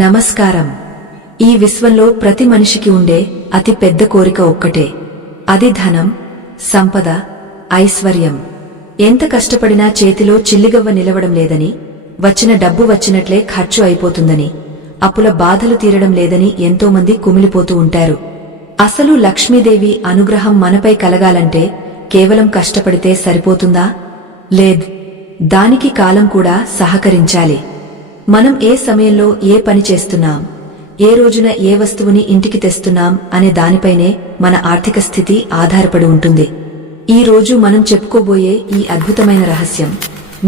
నమస్కారం. ఈ విశ్వంలో ప్రతి మనిషికి ఉండే అతి పెద్ద కోరిక ఒక్కటే. అది ధనం, సంపద, ఐశ్వర్యం. ఎంత కష్టపడినా చేతిలో చిల్లిగవ్వ నిలవడం లేదని, వచ్చిన డబ్బు వచ్చినట్లే ఖర్చు అయిపోతుందని, అప్పుల బాధలు తీరడం లేదని ఎంతోమంది కుమిలిపోతూ ఉంటారు. అసలు లక్ష్మీదేవి అనుగ్రహం మనపై కలగాలంటే కేవలం కష్టపడితే సరిపోతుందా? లేదు. దానికి కాలం కూడా సహకరించాలి. మనం ఏ సమయంలో ఏ పని చేస్తున్నాం, ఏ రోజున ఏ వస్తువుని ఇంటికి తెస్తున్నాం అనే దానిపైనే మన ఆర్థిక స్థితి ఆధారపడి ఉంటుంది. ఈ రోజు మనం చెప్పుకోబోయే ఈ అద్భుతమైన రహస్యం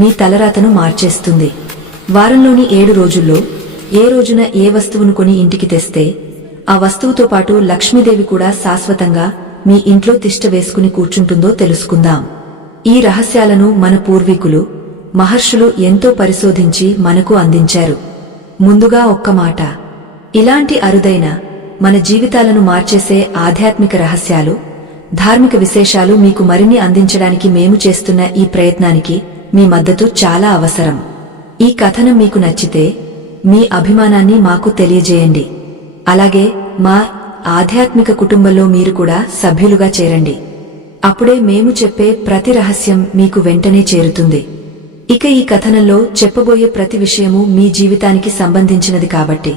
మీ తలరాతను మార్చేస్తుంది. వారంలోని 7 రోజుల్లో ఏ రోజున ఏ వస్తువును కొని ఇంటికి తెస్తే ఆ వస్తువుతో పాటు లక్ష్మీదేవి కూడా శాశ్వతంగా మీ ఇంట్లో తిష్ట వేసుకుని కూర్చుంటుందో తెలుసుకుందాం. ఈ రహస్యాలను మన పూర్వీకులు, మహర్షులు ఎంతో పరిశోధించి మనకు అందించారు. ముందుగా ఒక్క మాట. ఇలాంటి అరుదైన మన జీవితాలను మార్చేసే ఆధ్యాత్మిక రహస్యాలు, ధార్మిక విశేషాలు మీకు మరిన్ని అందించడానికి మేము చేస్తున్న ఈ ప్రయత్నానికి మీ మద్దతు చాలా అవసరం. ఈ కథనం మీకు నచ్చితే మీ అభిమానాన్ని మాకు తెలియజేయండి. అలాగే మా ఆధ్యాత్మిక కుటుంబంలో మీరు కూడా సభ్యులుగా చేరండి. అప్పుడే మేము చెప్పే ప్రతి రహస్యం మీకు వెంటనే చేరుతుంది. ఇక ఈ కథనంలో చెప్పబోయే ప్రతి విషయమూ మీ జీవితానికి సంబంధించినది కాబట్టి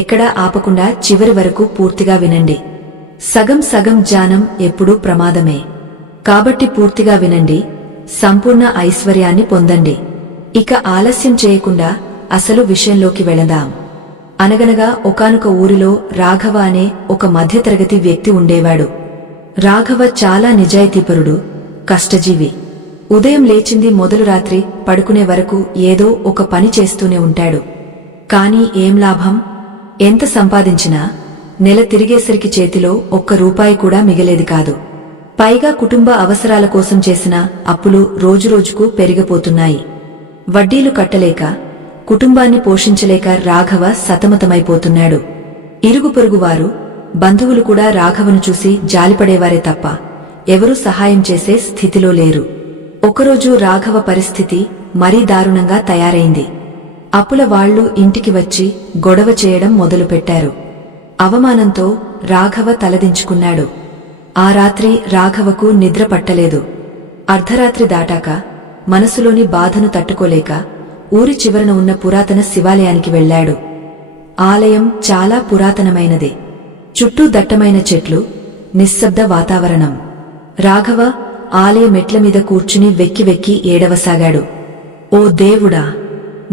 ఎక్కడా ఆపకుండా చివరి వరకు పూర్తిగా వినండి. సగం సగం జ్ఞానం ఎప్పుడూ ప్రమాదమే. కాబట్టి పూర్తిగా వినండి, సంపూర్ణ ఐశ్వర్యాన్ని పొందండి. ఇక ఆలస్యం చేయకుండా అసలు విషయంలోకి వెళదాం. అనగనగా ఒకానొక ఊరిలో రాఘవ అనే ఒక మధ్యతరగతి వ్యక్తి ఉండేవాడు. రాఘవ చాలా నిజాయితీపరుడు, కష్టజీవి. ఉదయం లేచింది మొదలు రాత్రి పడుకునే వరకు ఏదో ఒక పని చేస్తూనే ఉంటాడు. కాని ఏం లాభం? ఎంత సంపాదించినా నెల తిరిగేసరికి చేతిలో ₹1 కూడా మిగలేది కాదు. పైగా కుటుంబ అవసరాల కోసం చేసిన అప్పులు రోజురోజుకు పెరిగిపోతున్నాయి. వడ్డీలు కట్టలేక, కుటుంబాన్ని పోషించలేక రాఘవ సతమతమైపోతున్నాడు. ఇరుగు పొరుగువారు, బంధువులు కూడా రాఘవను చూసి జాలిపడేవారే తప్ప ఎవరూ సహాయం చేసే స్థితిలో లేరు. ఒకరోజు రాఘవ పరిస్థితి మరీ దారుణంగా తయారైంది. అప్పుల వాళ్లు ఇంటికి వచ్చి గొడవ చేయడం మొదలుపెట్టారు. అవమానంతో రాఘవ తలదించుకున్నాడు. ఆ రాత్రి రాఘవకు నిద్ర పట్టలేదు. అర్ధరాత్రి దాటాక మనసులోని బాధను తట్టుకోలేక ఊరి చివరన ఉన్న పురాతన శివాలయానికి వెళ్లాడు. ఆలయం చాలా పురాతనమైనది. చుట్టూ దట్టమైన చెట్లు, నిశ్శబ్ద వాతావరణం. రాఘవ ఆలయ మెట్ల మీద కూర్చుని వెక్కి వెక్కి ఏడవసాగాడు. ఓ దేవుడా,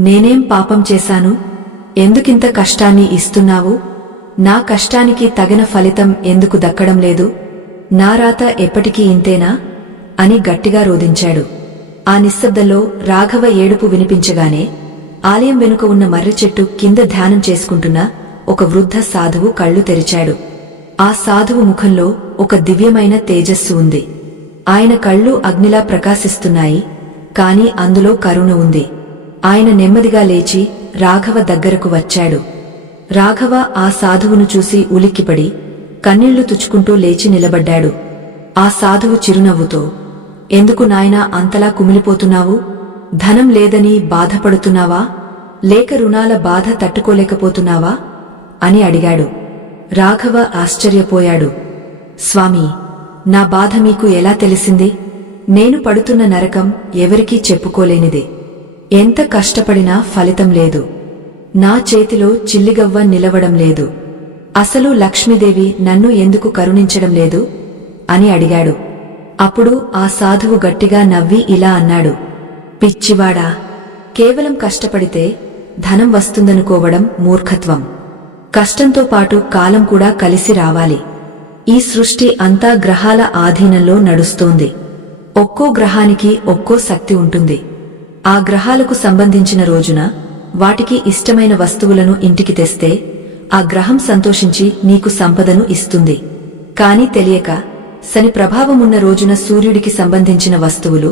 నేనేం పాపం చేశాను? ఎందుకింత కష్టాన్ని ఇస్తున్నావు? నా కష్టానికి తగిన ఫలితం ఎందుకు దక్కడం లేదు? నా రాత ఎప్పటికీ ఇంతేనా అని గట్టిగా రోదించాడు. ఆ నిశ్శబ్దంలో రాఘవ ఏడుపు వినిపించగానే ఆలయం వెనుక ఉన్న మర్రి చెట్టు కింద ధ్యానం చేసుకుంటున్న ఒక వృద్ధ సాధువు కళ్ళు తెరిచాడు. ఆ సాధువు ముఖంలో ఒక దివ్యమైన తేజస్సు ఉంది. ఆయన కళ్ళు అగ్నిలా ప్రకాశిస్తున్నాయి, కాని అందులో కరుణ ఉంది. ఆయన నెమ్మదిగా లేచి రాఘవ దగ్గరకు వచ్చాడు. రాఘవ ఆ సాధువును చూసి ఉలిక్కిపడి కన్నీళ్లు తుచ్చుకుంటూ లేచి నిలబడ్డాడు. ఆ సాధువు చిరునవ్వుతో, ఎందుకు నాయనా అంతలా కుమిలిపోతున్నావు? ధనం లేదని బాధపడుతున్నావా? లేక రుణాల బాధ తట్టుకోలేకపోతున్నావా అని అడిగాడు. రాఘవ ఆశ్చర్యపోయాడు. స్వామీ, నా బాధ మీకు ఎలా తెలిసింది? నేను పడుతున్న నరకం ఎవరికీ చెప్పుకోలేనిది. ఎంత కష్టపడినా ఫలితం లేదు. నా చేతిలో చిల్లిగవ్వ నిలవడం లేదు. అసలు లక్ష్మీదేవి నన్ను ఎందుకు కరుణించడం లేదు అని అడిగాడు. అప్పుడు ఆ సాధువు గట్టిగా నవ్వి ఇలా అన్నాడు. పిచ్చివాడా, కేవలం కష్టపడితే ధనం వస్తుందనుకోవడం మూర్ఖత్వం. కష్టంతో పాటు కాలం కూడా కలిసి రావాలి. ఈ సృష్టి అంతా గ్రహాల ఆధీనంలో నడుస్తోంది. ఒక్కో గ్రహానికి ఒక్కో శక్తి ఉంటుంది. ఆ గ్రహాలకు సంబంధించిన రోజున వాటికి ఇష్టమైన వస్తువులను ఇంటికి తెస్తే ఆ గ్రహం సంతోషించి నీకు సంపదను ఇస్తుంది. కాని తెలియక శని ప్రభావమున్న రోజున సూర్యుడికి సంబంధించిన వస్తువులు,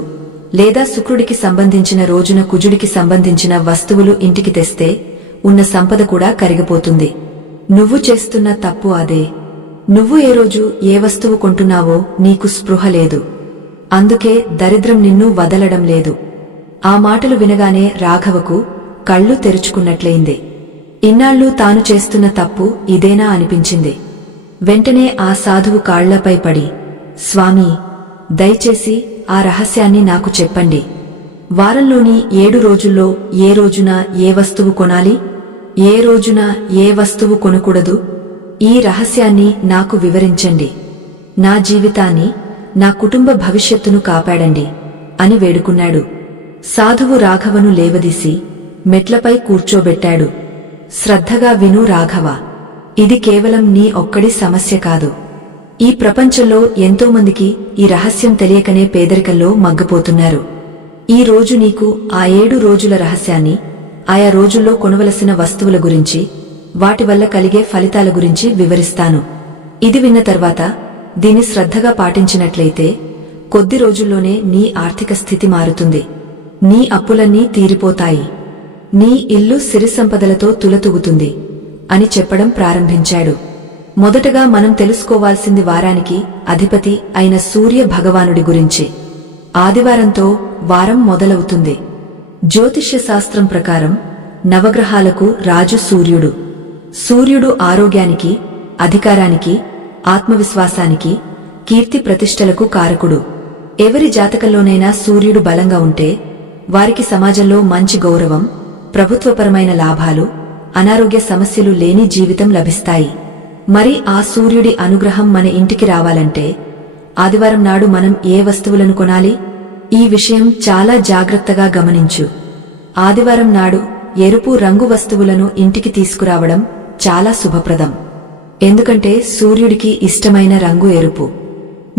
లేదా శుక్రుడికి సంబంధించిన రోజున కుజుడికి సంబంధించిన వస్తువులు ఇంటికి తెస్తే ఉన్న సంపద కూడా కరిగిపోతుంది. నువ్వు చేస్తున్న తప్పు అదే. నువ్వు ఏ రోజు ఏ వస్తువు కొంటున్నావో నీకు స్పృహ లేదు. అందుకే దరిద్రం నిన్ను వదలడం లేదు. ఆ మాటలు వినగానే రాఘవకు కళ్ళు తెరుచుకున్నట్లయింది. ఇన్నాళ్లు తాను చేస్తున్న తప్పు ఇదేనా అనిపించింది. వెంటనే ఆ సాధువు కాళ్లపై పడి, స్వామీ, దయచేసి ఆ రహస్యాన్ని నాకు చెప్పండి. వారంలోని 7 రోజుల్లో ఏ రోజున ఏ వస్తువు కొనాలి, ఏ రోజున ఏ వస్తువు కొనకూడదు, ఈ రహస్యాన్ని నాకు వివరించండి. నా జీవితాన్ని, నా కుటుంబ భవిష్యత్తును కాపాడండి అని వేడుకున్నాడు. సాధువు రాఘవను లేవదీసి మెట్లపై కూర్చోబెట్టాడు. శ్రద్ధగా విను రాఘవ, ఇది కేవలం నీ ఒక్కడి సమస్య కాదు. ఈ ప్రపంచంలో ఎంతోమందికి ఈ రహస్యం తెలియకనే పేదరికంలో మగ్గిపోతున్నారు. ఈ రోజు నీకు ఆ 7 రోజుల రహస్యాన్ని, ఆయా రోజుల్లో కొనవలసిన వస్తువుల గురించి, వాటి వల్ల కలిగే ఫలితాల గురించి వివరిస్తాను. ఇది విన్న తర్వాత దీన్ని శ్రద్ధగా పాటించినట్లయితే కొద్ది రోజుల్లోనే నీ ఆర్థిక స్థితి మారుతుంది. నీ అప్పులన్నీ తీరిపోతాయి. నీ ఇల్లు సిరి సంపదలతో తులతూగుతుంది అని చెప్పడం ప్రారంభించాడు. మొదటగా మనం తెలుసుకోవాల్సింది వారానికి అధిపతి అయిన సూర్య భగవానుడి గురించి. ఆదివారంతో వారం మొదలవుతుంది. జ్యోతిష్య శాస్త్రం ప్రకారం నవగ్రహాలకు రాజు సూర్యుడు. సూర్యుడు ఆరోగ్యానికి, అధికారానికి, ఆత్మవిశ్వాసానికి, కీర్తి ప్రతిష్టలకు కారకుడు. ఎవరి జాతకంలోనైనా సూర్యుడు బలంగా ఉంటే వారికి సమాజంలో మంచి గౌరవం, ప్రభుత్వపరమైన లాభాలు, అనారోగ్య సమస్యలు లేని జీవితం లభిస్తాయి. మరి ఆ సూర్యుడి అనుగ్రహం మన ఇంటికి రావాలంటే ఆదివారం నాడు మనం ఏ వస్తువులను కొనాలి? ఈ విషయం చాలా జాగ్రత్తగా గమనించు. ఆదివారం నాడు ఎరుపు రంగు వస్తువులను ఇంటికి తీసుకురావడం చాలా శుభప్రదం. ఎందుకంటే సూర్యుడికి ఇష్టమైన రంగు ఎరుపు.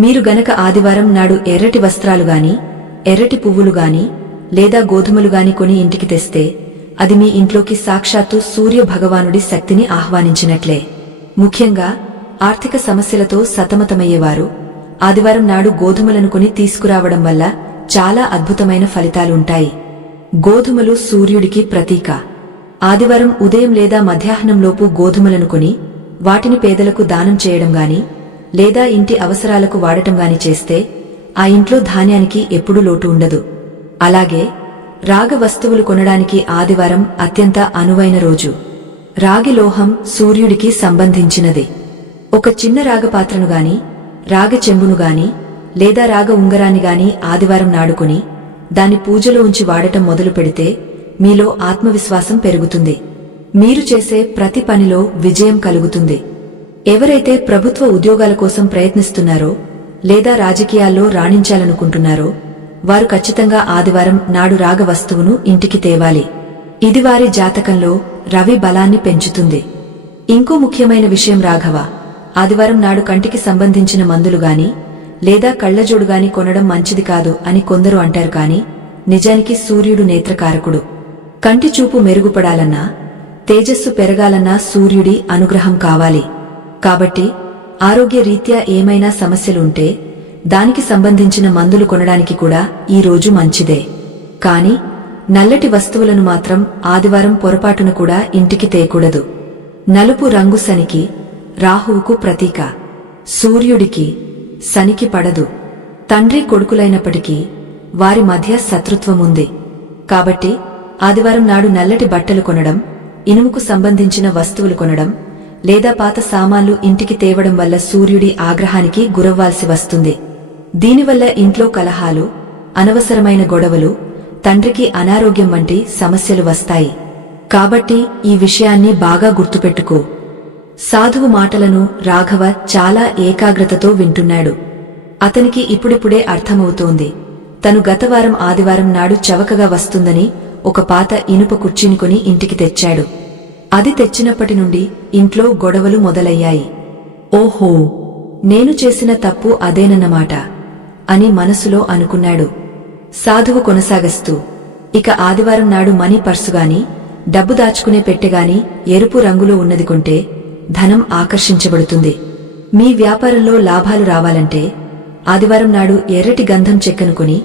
మీరు గనక ఆదివారం నాడు ఎర్రటి వస్త్రాలుగాని, ఎర్రటి పువ్వులుగాని లేదా గోధుమలుగాని కొని ఇంటికి తెస్తే అది మీ ఇంట్లోకి సాక్షాత్తు సూర్య భగవానుడి శక్తిని ఆహ్వానించినట్లే. ముఖ్యంగా ఆర్థిక సమస్యలతో సతమతమయ్యేవారు ఆదివారం నాడు గోధుమలను కొని తీసుకురావడం వల్ల చాలా అద్భుతమైన ఫలితాలుంటాయి. గోధుమలు సూర్యుడికి ప్రతీక. ఆదివారం ఉదయం లేదా మధ్యాహ్నంలోపు గోధుమలను కొని వాటిని పేదలకు దానం చేయడం గాని లేదా ఇంటి అవసరాలకు వాడటం గాని చేస్తే ఆ ఇంట్లో ధాన్యానికి ఎప్పుడూ లోటు ఉండదు. అలాగే రాగి వస్తువులు కొనడానికి ఆదివారం అత్యంత అనువైన రోజు. రాగి లోహం సూర్యుడికి సంబంధించినది. ఒక చిన్న రాగపాత్రను గాని, రాగ చెంబును గాని లేదా రాగ ఉంగరాన్ని గాని ఆదివారం నాడుకొని దాన్ని పూజలో ఉంచి వాడటం మొదలు పెడితే మీలో ఆత్మవిశ్వాసం పెరుగుతుంది. మీరు చేసే ప్రతి పనిలో విజయం కలుగుతుంది. ఎవరైతే ప్రభుత్వ ఉద్యోగాల కోసం ప్రయత్నిస్తున్నారో లేదా రాజకీయాల్లో రాణించాలనుకుంటున్నారో వారు ఖచ్చితంగా ఆదివారం నాడు రాగ వస్తువును ఇంటికి తేవాలి. ఇది వారి జాతకంలో రవి బలాన్ని పెంచుతుంది. ఇంకో ముఖ్యమైన విషయం రాఘవ, ఆదివారం నాడు కంటికి సంబంధించిన మందులు గాని లేదా కళ్లజోడు గాని కొనడం మంచిది కాదు అని కొందరు అంటారు. కాని నిజానికి సూర్యుడు నేత్రకారకుడు. కంటి చూపు మెరుగుపడాలన్నా, తేజస్సు పెరగాలన్నా సూర్యుడి అనుగ్రహం కావాలి. కాబట్టి ఆరోగ్య రీత్యా ఏమైనా సమస్యలుంటే దానికి సంబంధించిన మందులు కొనడానికి కూడా ఈ రోజు మంచిదే. కాని నల్లటి వస్తువులను మాత్రం ఆదివారం పొరపాటున కూడా ఇంటికి తేకూడదు. నలుపు రంగు శనికి, రాహువుకు ప్రతీక. సూర్యుడికి శనికి పడదు. తండ్రి కొడుకులైనప్పటికీ వారి మధ్య శత్రుత్వముంది. కాబట్టి ఆదివారం నాడు నల్లటి బట్టలు కొనడం, ఇనుముకు సంబంధించిన వస్తువులు కొనడం లేదా పాత సామాన్లు ఇంటికి తేవడం వల్ల సూర్యుడి ఆగ్రహానికి గురవ్వాల్సి వస్తుంది. దీనివల్ల ఇంట్లో కలహాలు, అనవసరమైన గొడవలు, తండ్రికి అనారోగ్యం వంటి సమస్యలు వస్తాయి. కాబట్టి ఈ విషయాన్ని బాగా గుర్తుపెట్టుకో. సాధువు మాటలను రాఘవ చాలా ఏకాగ్రతతో వింటున్నాడు. అతనికి ఇప్పుడిప్పుడే అర్థమవుతోంది. తను గతవారం ఆదివారం నాడు చవకగా వస్తుందని ఒక పాత ఇనుప కుర్చీని కొని ఇంటికి తెచ్చాడు. అది తెచ్చినప్పటి నుండి ఇంట్లో గొడవలు మొదలయ్యాయి. ఓహో, నేను చేసిన తప్పు అదేనన్నమాట అని మనసులో అనుకున్నాడు. సాధువు కొనసాగస్తూ, ఇక ఆదివారం నాడు మనీ పర్సుగాని, డబ్బు దాచుకునే పెట్టెగాని ఎరుపు రంగులో ఉన్నది కొంటే ధనం ఆకర్షించబడుతుంది. మీ వ్యాపారంలో లాభాలు రావాలంటే ఆదివారం నాడు ఎర్రటి గంధం చెక్కను కొని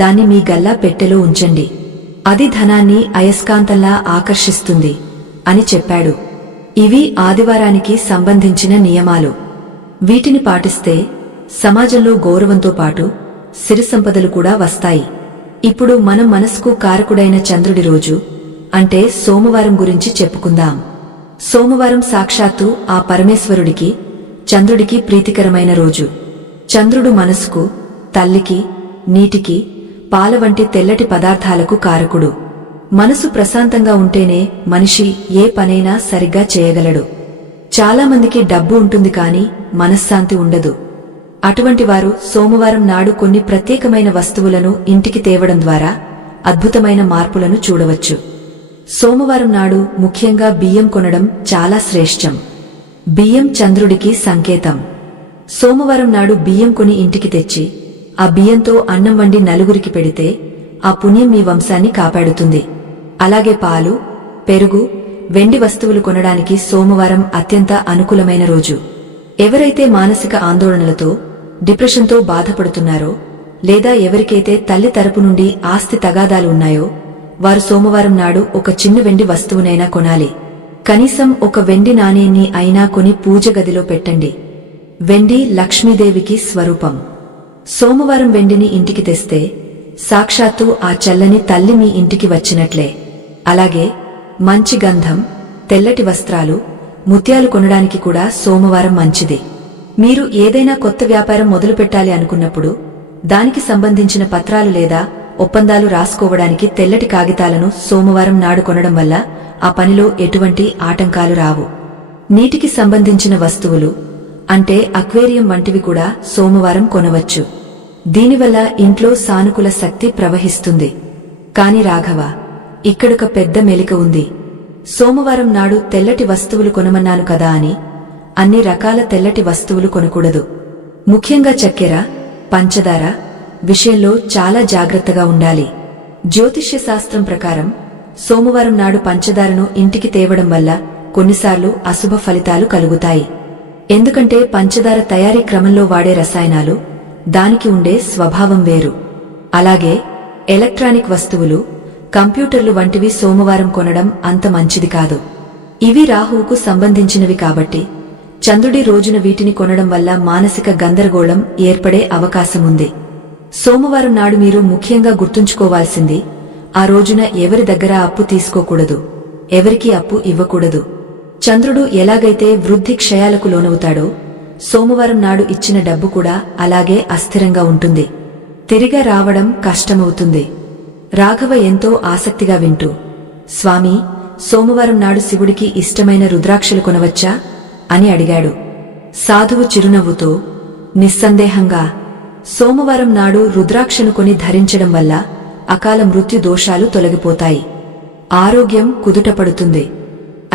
దాన్ని మీ గల్లా పెట్టెలో ఉంచండి. అది ధనాన్ని అయస్కాంతంలా ఆకర్షిస్తుంది అని చెప్పాడు. ఇవి ఆదివారానికి సంబంధించిన నియమాలు. వీటిని పాటిస్తే సమాజంలో గౌరవంతో పాటు సిరి సంపదలు కూడా వస్తాయి. ఇప్పుడు మనం మనసుకు కారకుడైన చంద్రుడి రోజు అంటే సోమవారం గురించి చెప్పుకుందాం. సోమవారం సాక్షాత్తు ఆ పరమేశ్వరుడికి చంద్రుడికి ప్రీతికరమైన రోజు. చంద్రుడు మనసుకు, తల్లికి, నీటికి, పాల వంటి తెల్లటి పదార్థాలకు కారకుడు. మనసు ప్రశాంతంగా ఉంటేనే మనిషి ఏ పనైనా సరిగ్గా చేయగలడు. చాలామందికి డబ్బు ఉంటుంది కాని మనశ్శాంతి ఉండదు. అటువంటి వారు సోమవారం నాడు కొన్ని ప్రత్యేకమైన వస్తువులను ఇంటికి తేవడం ద్వారా అద్భుతమైన మార్పులను చూడవచ్చు. సోమవారం నాడు ముఖ్యంగా బియ్యం కొనడం చాలా శ్రేష్టం. బియ్యం చంద్రుడికి సంకేతం. సోమవారం నాడు బియ్యం కొని ఇంటికి తెచ్చి ఆ బియ్యంతో అన్నం వండి నలుగురికి పెడితే ఆ పుణ్యం మీ వంశాన్ని కాపాడుతుంది. అలాగే పాలు, పెరుగు, వెండి వస్తువులు కొనడానికి సోమవారం అత్యంత అనుకూలమైన రోజు. ఎవరైతే మానసిక ఆందోళనలతో, డిప్రెషన్తో బాధపడుతున్నారో లేదా ఎవరికైతే తల్లి తరపు నుండి ఆస్తి తగాదాలు ఉన్నాయో వారు సోమవారం నాడు ఒక చిన్న వెండి వస్తువునైనా కొనాలి. కనీసం ఒక వెండి నాణేన్ని అయినా కొని పూజ గదిలో పెట్టండి. వెండి లక్ష్మీదేవికి స్వరూపం. సోమవారం వెండిని ఇంటికి తెస్తే సాక్షాత్తు ఆ చల్లని తల్లి మీ ఇంటికి వచ్చినట్లే. అలాగే మంచి గంధం, తెల్లటి వస్త్రాలు, ముత్యాలు కొనడానికి కూడా సోమవారం మంచిది. మీరు ఏదైనా కొత్త వ్యాపారం మొదలుపెట్టాలి అనుకున్నప్పుడు దానికి సంబంధించిన పత్రాలు లేదా ఒప్పందాలు రాసుకోవడానికి తెల్లటి కాగితాలను సోమవారం నాడు కొనడం వల్ల ఆ పనిలో ఎటువంటి ఆటంకాలు రావు. నీటికి సంబంధించిన వస్తువులు అంటే అక్వేరియం వంటివి కూడా సోమవారం కొనవచ్చు. దీనివల్ల ఇంట్లో సానుకూల శక్తి ప్రవహిస్తుంది. కాని రాఘవ, ఇక్కడొక పెద్ద మెలిక ఉంది. సోమవారం నాడు తెల్లటి వస్తువులు కొనమన్నాను కదా అని అన్ని రకాల తెల్లటి వస్తువులు కొనకూడదు. ముఖ్యంగా చక్కెర, పంచదార విషయంలో చాలా జాగ్రత్తగా ఉండాలి. జ్యోతిష్య శాస్త్రం ప్రకారం సోమవారం నాడు పంచదారను ఇంటికి తేవడం వల్ల కొన్నిసార్లు అశుభ ఫలితాలు కలుగుతాయి. ఎందుకంటే పంచదార తయారీ క్రమంలో వాడే రసాయనాలు, దానికి ఉండే స్వభావం వేరు. అలాగే ఎలక్ట్రానిక్ వస్తువులు, కంప్యూటర్లు వంటివి సోమవారం కొనడం అంత మంచిది కాదు. ఇవి రాహువుకు సంబంధించినవి కాబట్టి చంద్రుడి రోజున వీటిని కొనడం వల్ల మానసిక గందరగోళం ఏర్పడే అవకాశముంది. సోమవారం నాడు మీరు ముఖ్యంగా గుర్తుంచుకోవాల్సింది ఆ రోజున ఎవరి దగ్గర అప్పు తీసుకోకూడదు, ఎవరికీ అప్పు ఇవ్వకూడదు. చంద్రుడు ఎలాగైతే వృద్ధి క్షయాలకు లోనవుతాడో సోమవారం నాడు ఇచ్చిన డబ్బు కూడా అలాగే అస్థిరంగా ఉంటుంది. తిరిగి రావడం కష్టమవుతుంది. రాఘవ ఎంతో ఆసక్తిగా వింటూ, స్వామీ, సోమవారం నాడు శివుడికి ఇష్టమైన రుద్రాక్షలు కొనవచ్చా అని అడిగాడు. సాధువు చిరునవ్వుతో, నిస్సందేహంగా. సోమవారం నాడు రుద్రాక్షను కొని ధరించడం వల్ల అకాల మృత్యు దోషాలు తొలగిపోతాయి, ఆరోగ్యం కుదుటపడుతుంది.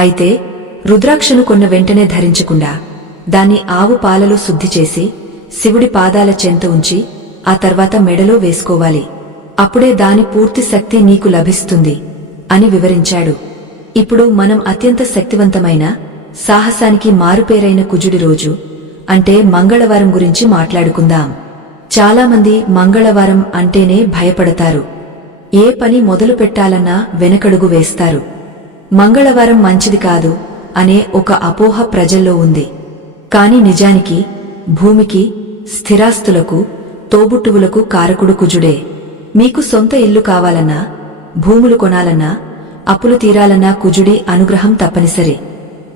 అయితే రుద్రాక్షను కొన్న వెంటనే ధరించకుండా దాన్ని ఆవు పాలలో శుద్ధి చేసి శివుడి పాదాల చెంత ఉంచి ఆ తర్వాత మెడలో వేసుకోవాలి. అప్పుడే దాని పూర్తి శక్తి నీకు లభిస్తుంది అని వివరించాడు. ఇప్పుడు మనం అత్యంత శక్తివంతమైన, సాహసానికి మారుపేరైన కుజుడి రోజు అంటే మంగళవారం గురించి మాట్లాడుకుందాం. చాలామంది మంగళవారం అంటేనే భయపడతారు. ఏ పని మొదలు పెట్టాలన్నా వెనకడుగు వేస్తారు. మంగళవారం మంచిది కాదు అనే ఒక అపోహ ప్రజల్లో ఉంది. కాని నిజానికి భూమికి, స్థిరాస్తులకు, తోబుట్టువులకు కారకుడు కుజుడే. మీకు సొంత ఇల్లు కావాలన్నా, భూములు కొనాలన్నా, అప్పులు తీరాలన్నా కుజుడి అనుగ్రహం తప్పనిసరి.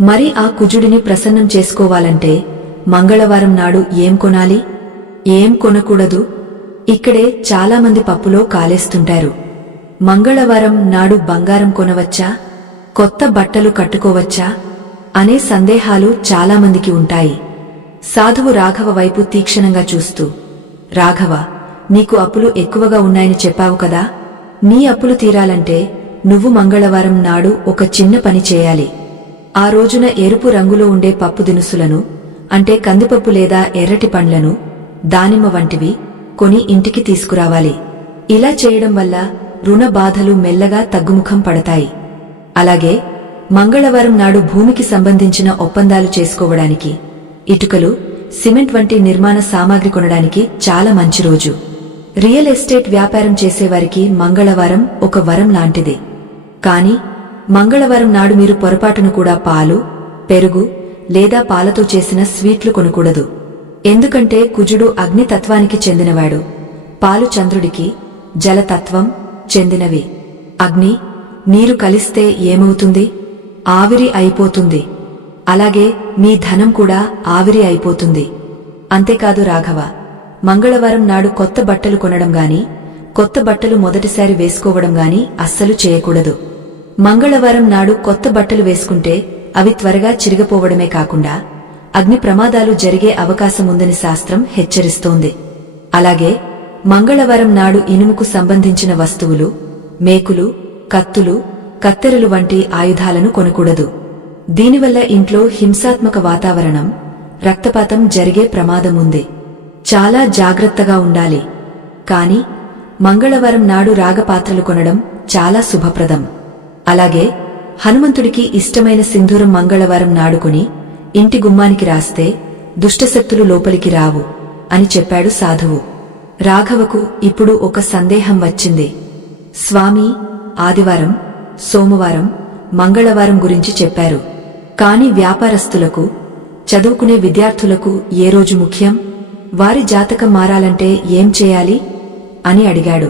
మరి ఆ కుజుడిని ప్రసన్నం చేసుకోవాలంటే మంగళవారం నాడు ఏం కొనాలి, ఏం కొనకూడదు? ఇక్కడే చాలామంది పప్పులో కాలేస్తుంటారు. మంగళవారం నాడు బంగారం కొనవచ్చా, కొత్త బట్టలు కట్టుకోవచ్చా అనే సందేహాలు చాలామందికి ఉంటాయి. సాధువు రాఘవ వైపు తీక్షణంగా చూస్తూ, రాఘవ, నీకు అప్పులు ఎక్కువగా ఉన్నాయని చెప్పావు కదా, నీ అప్పులు తీరాలంటే నువ్వు మంగళవారం నాడు ఒక చిన్న పని చేయాలి. ఆ రోజున ఎరుపు రంగులో ఉండే పప్పు దినుసులను అంటే కందిపప్పు లేదా ఎర్రటి పండ్లను, దానిమ్మ వంటివి కొని ఇంటికి తీసుకురావాలి. ఇలా చేయడం వల్ల రుణ బాధలు మెల్లగా తగ్గుముఖం పడతాయి. అలాగే మంగళవారం నాడు భూమికి సంబంధించిన ఒప్పందాలు చేసుకోవడానికి, ఇటుకలు, సిమెంట్ వంటి నిర్మాణ సామాగ్రి కొనడానికి చాలా మంచి రోజు. రియల్ ఎస్టేట్ వ్యాపారం చేసేవారికి మంగళవారం ఒక వరం లాంటిది. కాని మంగళవారం నాడు మీరు పొరపాటును కూడా పాలు, పెరుగు లేదా పాలతో చేసిన స్వీట్లు కొనకూడదు. ఎందుకంటే కుజుడు అగ్నితత్వానికి చెందినవాడు, పాలు చంద్రుడికి, జలతత్వం చెందినవి. అగ్ని, నీరు కలిస్తే ఏమవుతుంది? ఆవిరి అయిపోతుంది. అలాగే మీ ధనం కూడా ఆవిరి అయిపోతుంది. అంతేకాదు రాఘవ, మంగళవారం నాడు కొత్త బట్టలు కొనడం గాని, కొత్త బట్టలు మొదటిసారి వేసుకోవడం గాని అస్సలు చేయకూడదు. మంగళవారం నాడు కొత్త బట్టలు వేసుకుంటే అవి త్వరగా చిరిగిపోవడమే కాకుండా అగ్ని ప్రమాదాలు జరిగే అవకాశముందని శాస్త్రం హెచ్చరిస్తోంది. అలాగే మంగళవారం నాడు ఇనుముకు సంబంధించిన వస్తువులు, మేకులు, కత్తులు, కత్తెరలు వంటి ఆయుధాలను కొనకూడదు. దీనివల్ల ఇంట్లో హింసాత్మక వాతావరణం, రక్తపాతం జరిగే ప్రమాదముంది. చాలా జాగ్రత్తగా ఉండాలి. కాని మంగళవారం నాడు రాగపాత్రలు కొనడం చాలా శుభప్రదం. అలాగే హనుమంతుడికి ఇష్టమైన సింధూరం మంగళవారం నాడు కొని ఇంటి గుమ్మానికి రాస్తే దుష్టశక్తులు లోపలికి రావు అని చెప్పాడు సాధువు. రాఘవకు ఇప్పుడు ఒక సందేహం వచ్చింది. స్వామి ఆదివారం, సోమవారం, మంగళవారం గురించి చెప్పారు. కాని వ్యాపారస్తులకు, చదువుకునే విద్యార్థులకు ఏ రోజు ముఖ్యం? వారి జాతకం మారాలంటే ఏం చేయాలి అని అడిగాడు.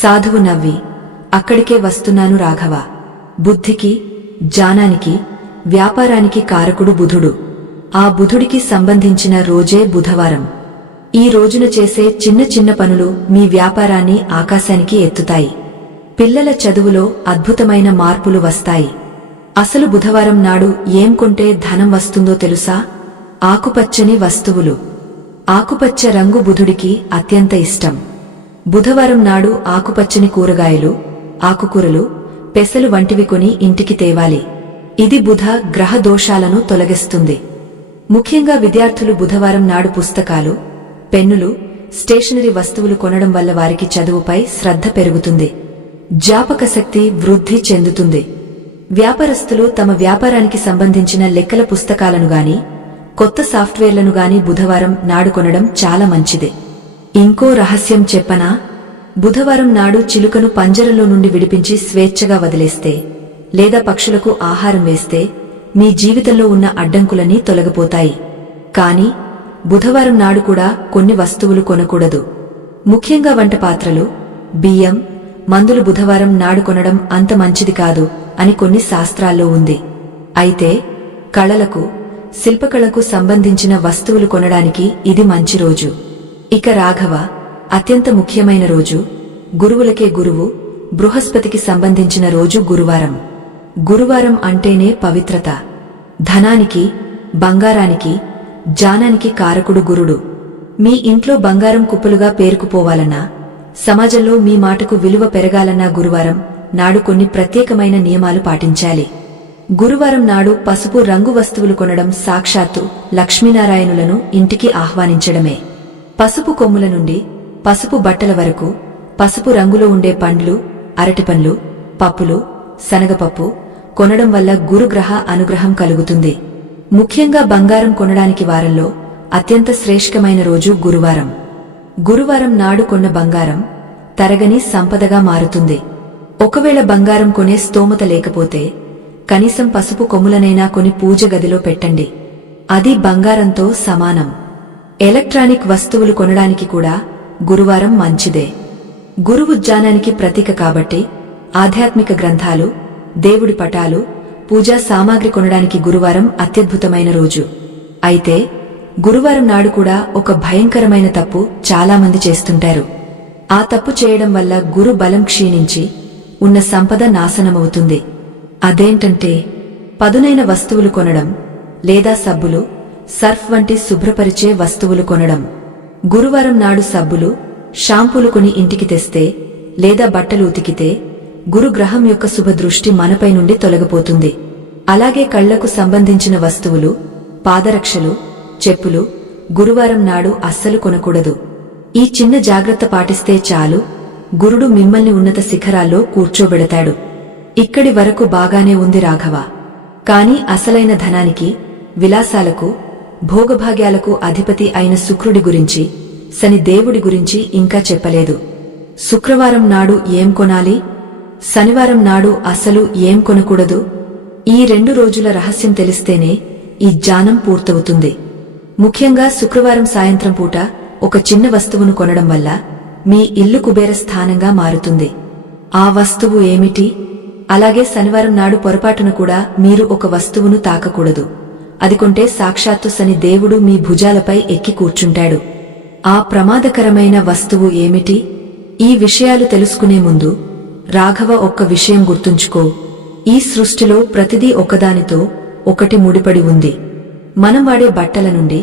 సాధువు నవ్వి, అక్కడికే వస్తున్నాను రాఘవ. బుద్ధికి, జ్ఞానానికి, వ్యాపారానికి కారకుడు బుధుడు. ఆ బుధుడికి సంబంధించిన రోజే బుధవారం. ఈ రోజున చేసే చిన్న చిన్న పనులు మీ వ్యాపారాన్ని ఆకాశానికి ఎత్తుతాయి. పిల్లల చదువులో అద్భుతమైన మార్పులు వస్తాయి. అసలు బుధవారం నాడు ఏం కొంటే ధనం వస్తుందో తెలుసా? ఆకుపచ్చని వస్తువులు. ఆకుపచ్చ రంగు బుధుడికి అత్యంత ఇష్టం. బుధవారం నాడు ఆకుపచ్చని కూరగాయలు, ఆకుకూరలు, పెసలు వంటివి కొని ఇంటికి తేవాలి. ఇది బుధ గ్రహ దోషాలను తొలగిస్తుంది. ముఖ్యంగా విద్యార్థులు బుధవారం నాడు పుస్తకాలు, పెన్నులు, స్టేషనరీ వస్తువులు కొనడం వల్ల వారికి చదువుపై శ్రద్ధ పెరుగుతుంది. జ్ఞాపకశక్తి వృద్ధి చెందుతుంది. వ్యాపారస్తులు తమ వ్యాపారానికి సంబంధించిన లెక్కల పుస్తకాలను గాని, కొత్త సాఫ్ట్వేర్లను గాని బుధవారం నాడు కొనడం చాలా మంచిది. ఇంకో రహస్యం చెప్పనా? బుధవారం నాడు చిలుకను పంజరంలో నుండి విడిపించి స్వేచ్ఛగా వదిలేస్తే, లేదా పక్షులకు ఆహారం వేస్తే మీ జీవితంలో ఉన్న అడ్డంకులన్నీ తొలగిపోతాయి. కాని బుధవారం నాడు కూడా కొన్ని వస్తువులు కొనకూడదు. ముఖ్యంగా వంట పాత్రలు, బియ్యం, మందులు బుధవారం నాడు కొనడం అంత మంచిది కాదు అని కొన్ని శాస్త్రాల్లో ఉంది. అయితే కళలకు, శిల్పకళకు సంబంధించిన వస్తువులు కొనడానికి ఇది మంచి రోజు. ఇక రాఘవ, అత్యంత ముఖ్యమైన రోజు, గురువులకే గురువు, బృహస్పతికి సంబంధించిన రోజు గురువారం. గురువారం అంటేనే పవిత్రత. ధనానికి, బంగారానికి, జ్ఞానానికి కారకుడు గురుడు. మీ ఇంట్లో బంగారం కుప్పలుగా పేరుకుపోవాలన్నా, సమాజంలో మీ మాటకు విలువ పెరగాలన్నా గురువారం నాడు కొన్ని ప్రత్యేకమైన నియమాలు పాటించాలి. గురువారం నాడు పసుపు రంగు వస్తువులు కొనడం సాక్షాత్తు లక్ష్మీనారాయణులను ఇంటికి ఆహ్వానించడమే. పసుపు కొమ్ముల నుండి పసుపు బట్టల వరకు పసుపు రంగులో ఉండే పండ్లు, అరటిపండ్లు, పప్పులు, శనగపప్పు కొనడం వల్ల గురుగ్రహ అనుగ్రహం కలుగుతుంది. ముఖ్యంగా బంగారం కొనడానికి వారంలో అత్యంత శ్రేష్టమైన రోజు గురువారం. గురువారం నాడు కొన్న బంగారం తరగని సంపదగా మారుతుంది. ఒకవేళ బంగారం కొనే స్తోమత లేకపోతే కనీసం పసుపు కొమ్ములనైనా కొని పూజ గదిలో పెట్టండి. అది బంగారంతో సమానం. ఎలక్ట్రానిక్ వస్తువులు కొనడానికి కూడా గురువారం మంచిదే. గురువు జ్ఞానానికి ప్రతీక కాబట్టి ఆధ్యాత్మిక గ్రంథాలు, దేవుడి పటాలు, పూజా సామాగ్రి కొనడానికి గురువారం అత్యద్భుతమైన రోజు. అయితే గురువారం నాడు కూడా ఒక భయంకరమైన తప్పు చాలామంది చేస్తుంటారు. ఆ తప్పు చేయడం వల్ల గురు బలం క్షీణించి ఉన్న సంపద నాశనమవుతుంది. అదేంటంటే పదునైన వస్తువులు కొనడం, లేదా సబ్బులు, సర్ఫ్ వంటి శుభ్రపరిచే వస్తువులు కొనడం. గురువారం నాడు సబ్బులు, షాంపూలు కొని ఇంటికి తెస్తే, లేదా బట్టలు ఉతికితే గురుగ్రహం యొక్క శుభదృష్టి మనపై నుండి తొలగిపోతుంది. అలాగే కళ్లకు సంబంధించిన వస్తువులు, పాదరక్షలు, చెప్పులు గురువారం నాడు అస్సలు కొనకూడదు. ఈ చిన్న జాగ్రత్త పాటిస్తే చాలు, గురుడు మిమ్మల్ని ఉన్నత శిఖరాల్లో కూర్చోబెడతాడు. ఇక్కడి వరకు బాగానే ఉంది రాఘవ. కాని అసలైన ధనానికి, విలాసాలకు, భోగభాగ్యాలకు అధిపతి అయిన శుక్రుడి గురించి, శని దేవుడి గురించి ఇంకా చెప్పలేదు. శుక్రవారం నాడు ఏం కొనాలి, శనివారం నాడు అసలు ఏం కొనకూడదు? ఈ 2 రోజుల రహస్యం తెలిస్తేనే ఈ జ్ఞానం పూర్తవుతుంది. ముఖ్యంగా శుక్రవారం సాయంత్రం పూట ఒక చిన్న వస్తువును కొనడం వల్ల మీ ఇల్లు కుబేర స్థానంగా మారుతుంది. ఆ వస్తువు ఏమిటి? అలాగే శనివారం నాడు పొరపాటున కూడా మీరు ఒక వస్తువును తాకకూడదు. అది కొంటే సాక్షాత్తు శని దేవుడు మీ భుజాలపై ఎక్కి కూర్చుంటాడు. ఆ ప్రమాదకరమైన వస్తువు ఏమిటి? ఈ విషయాలు తెలుసుకునే ముందు రాఘవ ఒక్క విషయం గుర్తుంచుకో. ఈ సృష్టిలో ప్రతిదీ ఒకదానితో ఒకటి ముడిపడి ఉంది. మనం వాడే బట్టల నుండి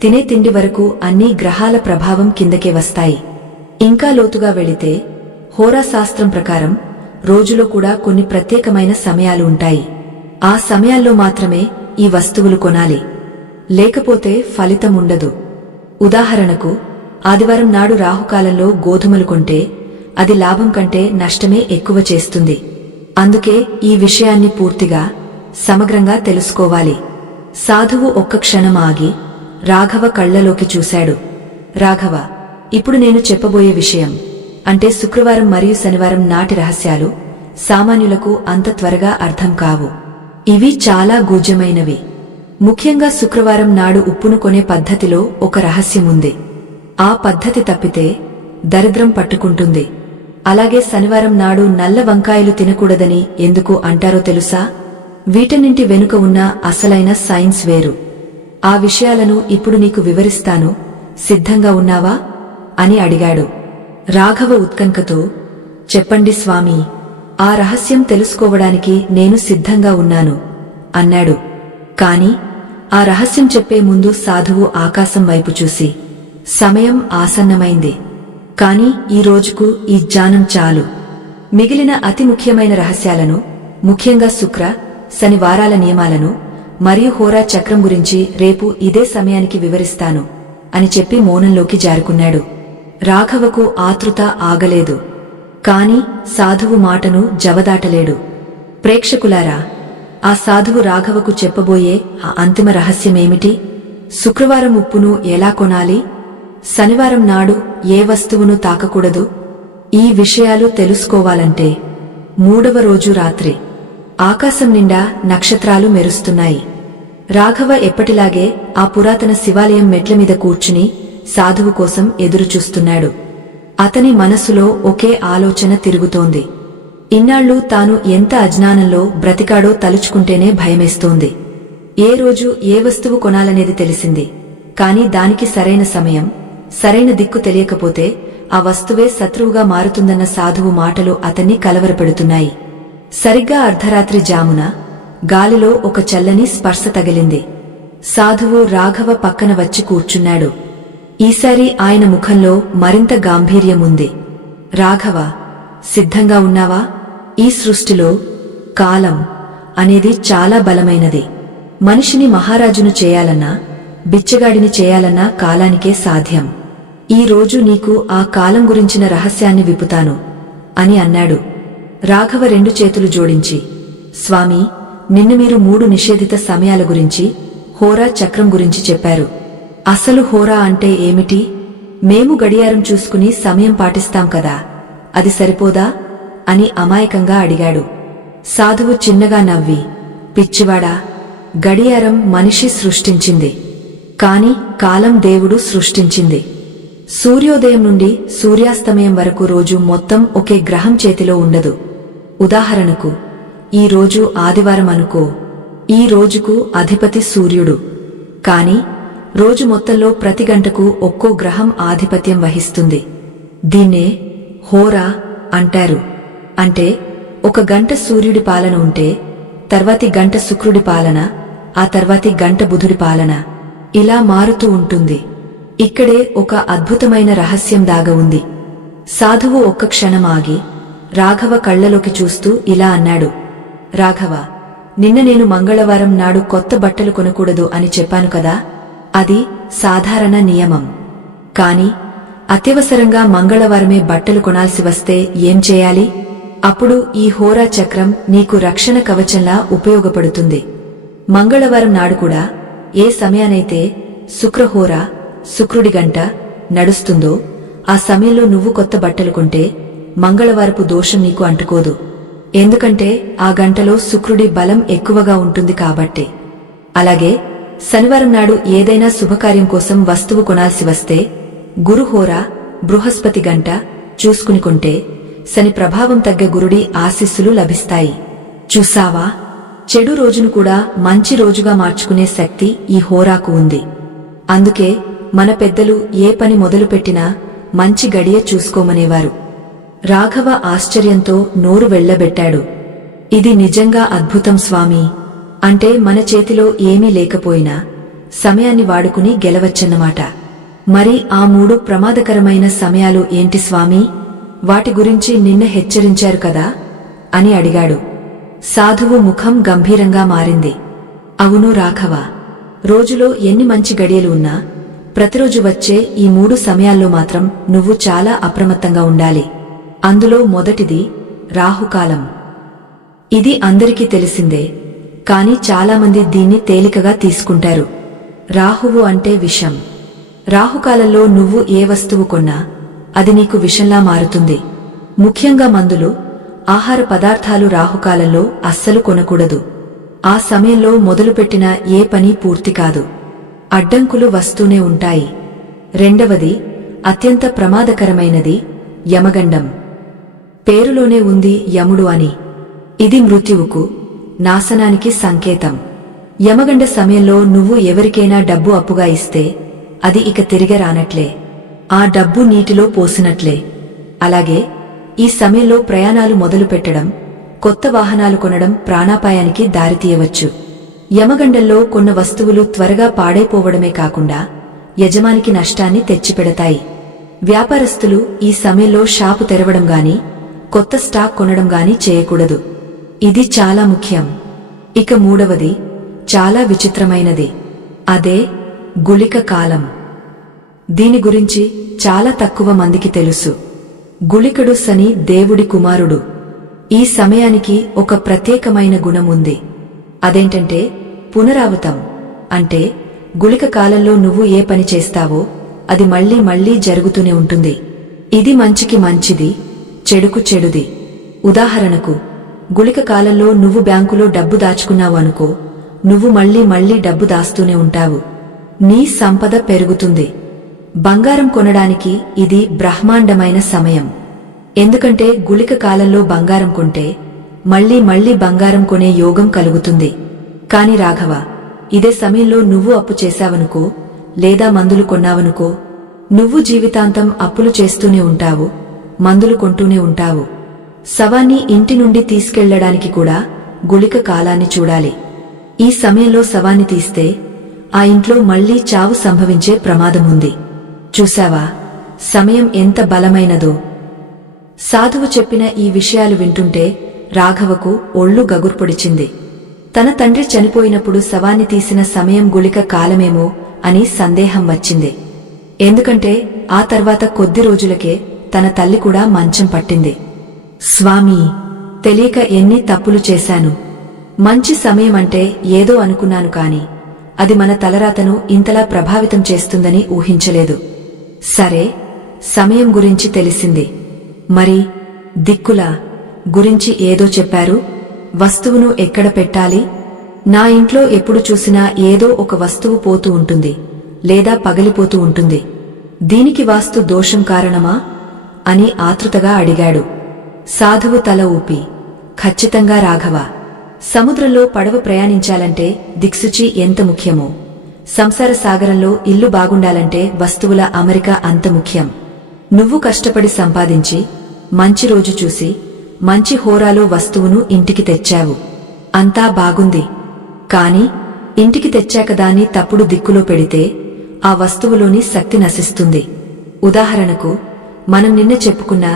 తినే తిండి వరకు అన్ని గ్రహాల ప్రభావం కిందకే వస్తాయి. ఇంకా లోతుగా వెళితే హోరాశాస్త్రం ప్రకారం రోజులో కూడా కొన్ని ప్రత్యేకమైన సమయాలు ఉంటాయి. ఆ సమయాల్లో మాత్రమే ఈ వస్తువులు కొనాలి, లేకపోతే ఫలితం ఉండదు. ఉదాహరణకు ఆదివారం నాడు రాహుకాలంలో గోధుమలు కొంటే అది లాభం కంటే నష్టమే ఎక్కువ చేస్తుంది. అందుకే ఈ విషయాన్ని పూర్తిగా సమగ్రంగా తెలుసుకోవాలి. సాధువు ఒక్క క్షణం ఆగి రాఘవ కళ్లలోకి చూశాడు. రాఘవ, ఇప్పుడు నేను చెప్పబోయే విషయం అంటే శుక్రవారం మరియు శనివారం నాటి రహస్యాలు సామాన్యులకు అంత త్వరగా అర్థం కావు. ఇవి చాలా గూఢమైనవి. ముఖ్యంగా శుక్రవారం నాడు ఉప్పును కొనే పద్ధతిలో ఒక రహస్యముంది. ఆ పద్ధతి తప్పితే దరిద్రం పట్టుకుంటుంది. అలాగే శనివారం నాడు నల్ల వంకాయలు తినకూడదని ఎందుకు అంటారో తెలుసా? వీటన్నింటి వెనుక ఉన్న అసలైన సైన్స్ వేరు. ఆ విషయాలను ఇప్పుడు నీకు వివరిస్తాను. సిద్ధంగా ఉన్నావా అని అడిగాడు. రాఘవ ఉత్కంఠతో, చెప్పండి స్వామీ, ఆ రహస్యం తెలుసుకోవడానికి నేను సిద్ధంగా ఉన్నాను అన్నాడు. కాని ఆ రహస్యం చెప్పే ముందు సాధువు ఆకాశం వైపు చూసి, సమయం ఆసన్నమైంది. కాని ఈ రోజుకు ఈ జ్ఞానం చాలు. మిగిలిన అతి ముఖ్యమైన రహస్యాలను, ముఖ్యంగా శుక్ర శని వారాల నియమాలను మరియు హోరా చక్రం గురించి రేపు ఇదే సమయానికి వివరిస్తాను అని చెప్పి మౌనంలోకి జారుకున్నాడు. రాఘవకు ఆతృత ఆగలేదు. కాని సాధువు మాటను జవదాటలేడు. ప్రేక్షకులారా, ఆ సాధువు రాఘవకు చెప్పబోయే ఆ అంతిమ రహస్యమేమిటి? శుక్రవారం ఉప్పును ఎలా కొనాలి? శనివారం నాడు ఏ వస్తువును తాకకూడదు? ఈ విషయాలు తెలుసుకోవాలంటే 3వ రోజు రాత్రి ఆకాశం నిండా నక్షత్రాలు మెరుస్తున్నాయి. రాఘవ ఎప్పటిలాగే ఆ పురాతన శివాలయం మెట్లమీద కూర్చుని సాధువు కోసం ఎదురుచూస్తున్నాడు. అతని మనసులో ఒకే ఆలోచన తిరుగుతోంది. ఇన్నాళ్లు తాను ఎంత అజ్ఞానంలో బ్రతికాడో తలుచుకుంటేనే భయమేస్తోంది. ఏ రోజు ఏ వస్తువు కొనాలనేది తెలిసింది, కాని దానికి సరైన సమయం, సరైన దిక్కు తెలియకపోతే ఆ వస్తువే శత్రువుగా మారుతుందన్న సాధువు మాటలు అతన్ని కలవరపెడుతున్నాయి. సరిగ్గా అర్ధరాత్రి జామున గాలిలో ఒక చల్లని స్పర్శ తగిలింది. సాధువు రాఘవ పక్కన వచ్చి కూర్చున్నాడు. ఈసారి ఆయన ముఖంలో మరింత గాంభీర్యముంది. రాఘవ, సిద్ధంగా ఉన్నావా? ఈ సృష్టిలో కాలం అనేది చాలా బలమైనది. మనిషిని మహారాజును చేయాలన్నా, బిచ్చగాడిని చేయాలన్నా కాలానికే సాధ్యం. ఈ రోజు నీకు ఆ కాలం గురించిన రహస్యాన్ని విప్పుతాను అని అన్నాడు. రాఘవ 2 చేతులు జోడించి, స్వామీ, నిన్న మీరు 3 నిషేధిత సమయాల గురించి, హోరా చక్రం గురించి చెప్పారు. అసలు హోరా అంటే ఏమిటి? మేము గడియారం చూసుకుని సమయం పాటిస్తాం కదా, అది సరిపోదా అని అమాయకంగా అడిగాడు. సాధువు చిన్నగా నవ్వి, పిచ్చివాడా, గడియారం మనిషి సృష్టించింది, కాని కాలం దేవుడు సృష్టించింది. సూర్యోదయం నుండి సూర్యాస్తమయం వరకు రోజు మొత్తం ఒకే గ్రహం చేతిలో ఉండదు. ఉదాహరణకు ఈ రోజు ఆదివారం అనుకో, ఈ రోజుకు అధిపతి సూర్యుడు. కాని రోజు మొత్తంలో ప్రతి గంటకు ఒక్కో గ్రహం ఆధిపత్యం వహిస్తుంది. దీన్నే హోరా అంటారు. అంటే ఒక గంట సూర్యుడి పాలన ఉంటే తర్వాతి గంట శుక్రుడి పాలన, ఆ తర్వాతి గంట బుధుడి పాలన, ఇలా మారుతూ ఉంటుంది. ఇక్కడే ఒక అద్భుతమైన రహస్యం దాగ ఉంది. సాధువు ఒక్క క్షణం ఆగి రాఘవ కళ్లలోకి చూస్తూ ఇలా అన్నాడు. రాఘవ, నిన్న నేను మంగళవారం నాడు కొత్త బట్టలు కొనకూడదు అని చెప్పాను కదా, అది సాధారణ నియమం. కాని అత్యవసరంగా మంగళవారమే బట్టలు కొనాల్సి వస్తే ఏం చేయాలి? అప్పుడు ఈ హోరా చక్రం నీకు రక్షణ కవచంలా ఉపయోగపడుతుంది. మంగళవారం నాడు కూడా ఏ సమయానైతే శుక్రహోరా, శుక్రుడి గంట నడుస్తుందో ఆ సమయంలో నువ్వు కొత్త బట్టలు కొంటే మంగళవారపు దోషం నీకు అంటుకోదు. ఎందుకంటే ఆ గంటలో శుక్రుడి బలం ఎక్కువగా ఉంటుంది కాబట్టి. అలాగే శనివారం నాడు ఏదైనా శుభకార్యం కోసం వస్తువు కొనాల్సి వస్తే గురుహోరా, బృహస్పతి గంట చూసుకుని కొంటే శని ప్రభావం తగ్గ గురుడి ఆశీస్సులు లభిస్తాయి. చూసావా, చెడు రోజును కూడా మంచి రోజుగా మార్చుకునే శక్తి ఈ హోరాకు ఉంది. అందుకే మన పెద్దలు ఏ పని మొదలుపెట్టినా మంచి గడియ చూసుకోమనేవారు. రాఘవ ఆశ్చర్యంతో నోరు వెళ్లబెట్టాడు. ఇది నిజంగా అద్భుతం స్వామీ. అంటే మన చేతిలో ఏమీ లేకపోయినా సమయాన్ని వాడుకుని గెలవచ్చన్నమాట. మరి ఆ 3 ప్రమాదకరమైన సమయాలు ఏంటి స్వామీ? వాటి గురించి నిన్న హెచ్చరించారు కదా అని అడిగాడు. సాధువు ముఖం గంభీరంగా మారింది. అవును రాఘవ, రోజులో ఎన్ని మంచి గడియలు ఉన్నా ప్రతిరోజు వచ్చే ఈ 3 సమయాల్లో మాత్రం నువ్వు చాలా అప్రమత్తంగా ఉండాలి. అందులో మొదటిది రాహుకాలం. ఇది అందరికీ తెలిసిందే, కాని చాలామంది దీన్ని తేలికగా తీసుకుంటారు. రాహువు అంటే విషం. రాహుకాలంలో నువ్వు ఏ వస్తువు కొన్నా అది నీకు విషంలా మారుతుంది. ముఖ్యంగా మందులు, ఆహార పదార్థాలు రాహుకాలంలో అస్సలు కొనకూడదు. ఆ సమయంలో మొదలుపెట్టిన ఏ పని పూర్తి కాదు. అడ్డంకులు వస్తూనే ఉంటాయి. రెండవది అత్యంత ప్రమాదకరమైనది యమగండం. పేరులోనే ఉంది యముడు అని. ఇది మృత్యువుకు, నాశనానికి సంకేతం. యమగండ సమయంలో నువ్వు ఎవరికైనా డబ్బు అప్పుగా ఇస్తే అది ఇక తిరిగి రానట్లే. ఆ డబ్బు నీటిలో పోసినట్లే. అలాగే ఈ సమయంలో ప్రయాణాలు మొదలుపెట్టడం, కొత్త వాహనాలు కొనడం ప్రాణాపాయానికి దారితీయవచ్చు. యమగండంలో కొన్న వస్తువులు త్వరగా పాడైపోవడమే కాకుండా యజమానికి నష్టాన్ని తెచ్చిపెడతాయి. వ్యాపారస్తులు ఈ సమయంలో షాపు తెరవడం గాని, కొత్త స్టాక్ కొనడం గాని చేయకూడదు. ఇది చాలా ముఖ్యం. ఇక మూడవది చాలా విచిత్రమైనది. అదే గుళిక కాలం. దీని గురించి చాలా తక్కువ మందికి తెలుసు. గుళికడు శని దేవుడి కుమారుడు. ఈ సమయానికి ఒక ప్రత్యేకమైన గుణం ఉంది. అదేంటంటే పునరావృతం. అంటే గుళిక కాలంలో నువ్వు ఏ పని చేస్తావో అది మళ్లీ మళ్లీ జరుగుతూనే ఉంటుంది. ఇది మంచికి మంచిది, చెడుకు చెడుది. ఉదాహరణకు, గుళిక కాలంలో నువ్వు బ్యాంకులో డబ్బు దాచుకున్నావు అనుకో, నువ్వు మళ్లీ మళ్లీ డబ్బు దాస్తూనే ఉంటావు. నీ సంపద పెరుగుతుంది. బంగారం కొనడానికి ఇది బ్రహ్మాండమైన సమయం. ఎందుకంటే గుళిక కాలంలో బంగారం కొంటే మళ్లీ మళ్లీ బంగారం కొనే యోగం కలుగుతుంది. కాని రాఘవ, ఇదే సమయంలో నువ్వు అప్పు చేశావనుకో, లేదా మందులు కొన్నావనుకో, నువ్వు జీవితాంతం అప్పులు చేస్తూనే ఉంటావు, మందులు కొంటూనే ఉంటావు. శవాన్ని ఇంటి నుండి తీసుకెళ్లడానికి కూడా గుళిక కాలాన్ని చూడాలి. ఈ సమయంలో శవాన్ని తీస్తే ఆ ఇంట్లో మళ్లీ చావు సంభవించే ప్రమాదముంది. చూశావా, సమయం ఎంత బలమైనదో. సాధువు చెప్పిన ఈ విషయాలు వింటుంటే రాఘవకు ఒళ్ళు గగుర్పొడిచింది. తన తండ్రి చనిపోయినప్పుడు శవాన్ని తీసిన సమయం గుళిక కాలమేమో అని సందేహం వచ్చింది. ఎందుకంటే ఆ తర్వాత కొద్ది రోజులకే తన తల్లి కూడా మంచం పట్టింది. స్వామీ, తెలియక ఎన్ని తప్పులు చేశాను. మంచి సమయమంటే ఏదో అనుకున్నాను కాని అది మన తలరాతను ఇంతలా ప్రభావితం చేస్తుందని ఊహించలేదు. సరే, సమయం గురించి తెలిసింది. మరి దిక్కుల గురించి ఏదో చెప్పారు. వస్తువును ఎక్కడ పెట్టాలి? నా ఇంట్లో ఎప్పుడు చూసినా ఏదో ఒక వస్తువు పోతూ ఉంటుంది, లేదా పగిలిపోతూ ఉంటుంది. దీనికి వాస్తు దోషం కారణమా అని ఆతృతగా అడిగాడు. సాధువు తల ఊపి, ఖచ్చితంగా రాఘవ. సముద్రంలో పడవ ప్రయాణించాలంటే దిక్సూచి ఎంత ముఖ్యమో, సంసార సాగరంలో ఇల్లు బాగుండాలంటే వస్తువుల అమరిక అంత ముఖ్యం. నువ్వు కష్టపడి సంపాదించి మంచి రోజు చూసి మంచి హోరాలో వస్తువును ఇంటికి తెచ్చావు. అంతా బాగుంది. కాని ఇంటికి తెచ్చాక దాన్ని తప్పుడు దిక్కులో పెడితే ఆ వస్తువులోని శక్తి నశిస్తుంది. ఉదాహరణకు, మనం నిన్న చెప్పుకున్న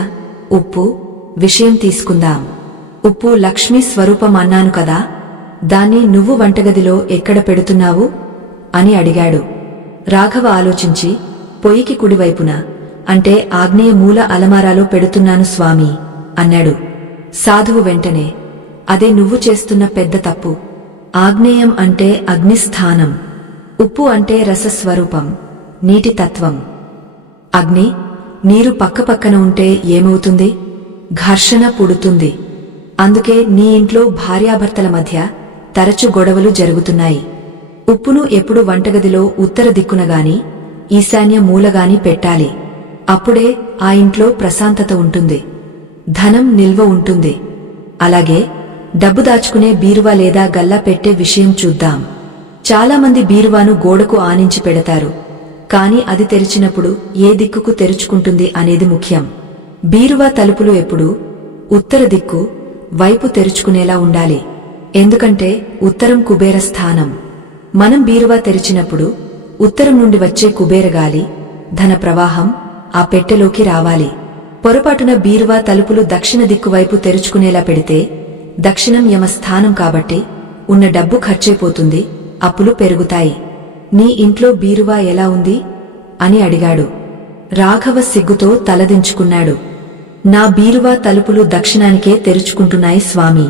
ఉప్పు విషయం తీసుకుందాం. ఉప్పు లక్ష్మీ స్వరూపం అన్నాను కదా, దాన్ని నువ్వు వంటగదిలో ఎక్కడ పెడుతున్నావు అని అడిగాడు. రాఘవ ఆలోచించి, పొయ్యికి కుడివైపున, అంటే ఆగ్నేయ మూల అలమారాలో పెడుతున్నాను స్వామీ అన్నాడు. సాధువు వెంటనే, అదే నువ్వు చేస్తున్న పెద్ద తప్పు. ఆగ్నేయం అంటే అగ్నిస్థానం. ఉప్పు అంటే రసస్వరూపం, నీటి తత్వం. అగ్ని, నీరు పక్కపక్కన ఉంటే ఏమవుతుంది? ఘర్షణ పుడుతుంది. అందుకే నీ ఇంట్లో భార్యాభర్తల మధ్య తరచు గొడవలు జరుగుతున్నాయి. ఉప్పును ఎప్పుడు వంటగదిలో ఉత్తర దిక్కునగాని ఈశాన్య మూలగాని పెట్టాలి. అప్పుడే ఆ ఇంట్లో ప్రశాంతత ఉంటుంది. ధనం నిల్వ ఉంటుంది. అలాగే డబ్బు దాచుకునే బీరువా లేదా గల్లా పెట్టే విషయం చూద్దాం. చాలామంది బీరువాను గోడకు ఆనించి పెడతారు, కాని అది తెరిచినప్పుడు ఏ దిక్కుకు తెరుచుకుంటుంది అనేది ముఖ్యం. బీరువా తలుపులు ఎప్పుడూ ఉత్తర దిక్కు వైపు తెరుచుకునేలా ఉండాలి. ఎందుకంటే ఉత్తరం కుబేర స్థానం. మనం బీరువా తెరిచినప్పుడు ఉత్తరం నుండి వచ్చే కుబేరగాలి, ధన ప్రవాహం ఆ పెట్టెలోకి రావాలి. పొరపాటున బీరువా తలుపులు దక్షిణ దిక్కువైపు తెరుచుకునేలా పెడితే దక్షిణం యమస్థానం కాబట్టి ఉన్న డబ్బు ఖర్చైపోతుంది, అప్పులు పెరుగుతాయి. నీ ఇంట్లో బీరువా ఎలా ఉంది అని అడిగాడు. రాఘవ సిగ్గుతో తలదించుకున్నాడు. నా బీరువా తలుపులు దక్షిణానికే తెరుచుకుంటున్నాయి స్వామీ.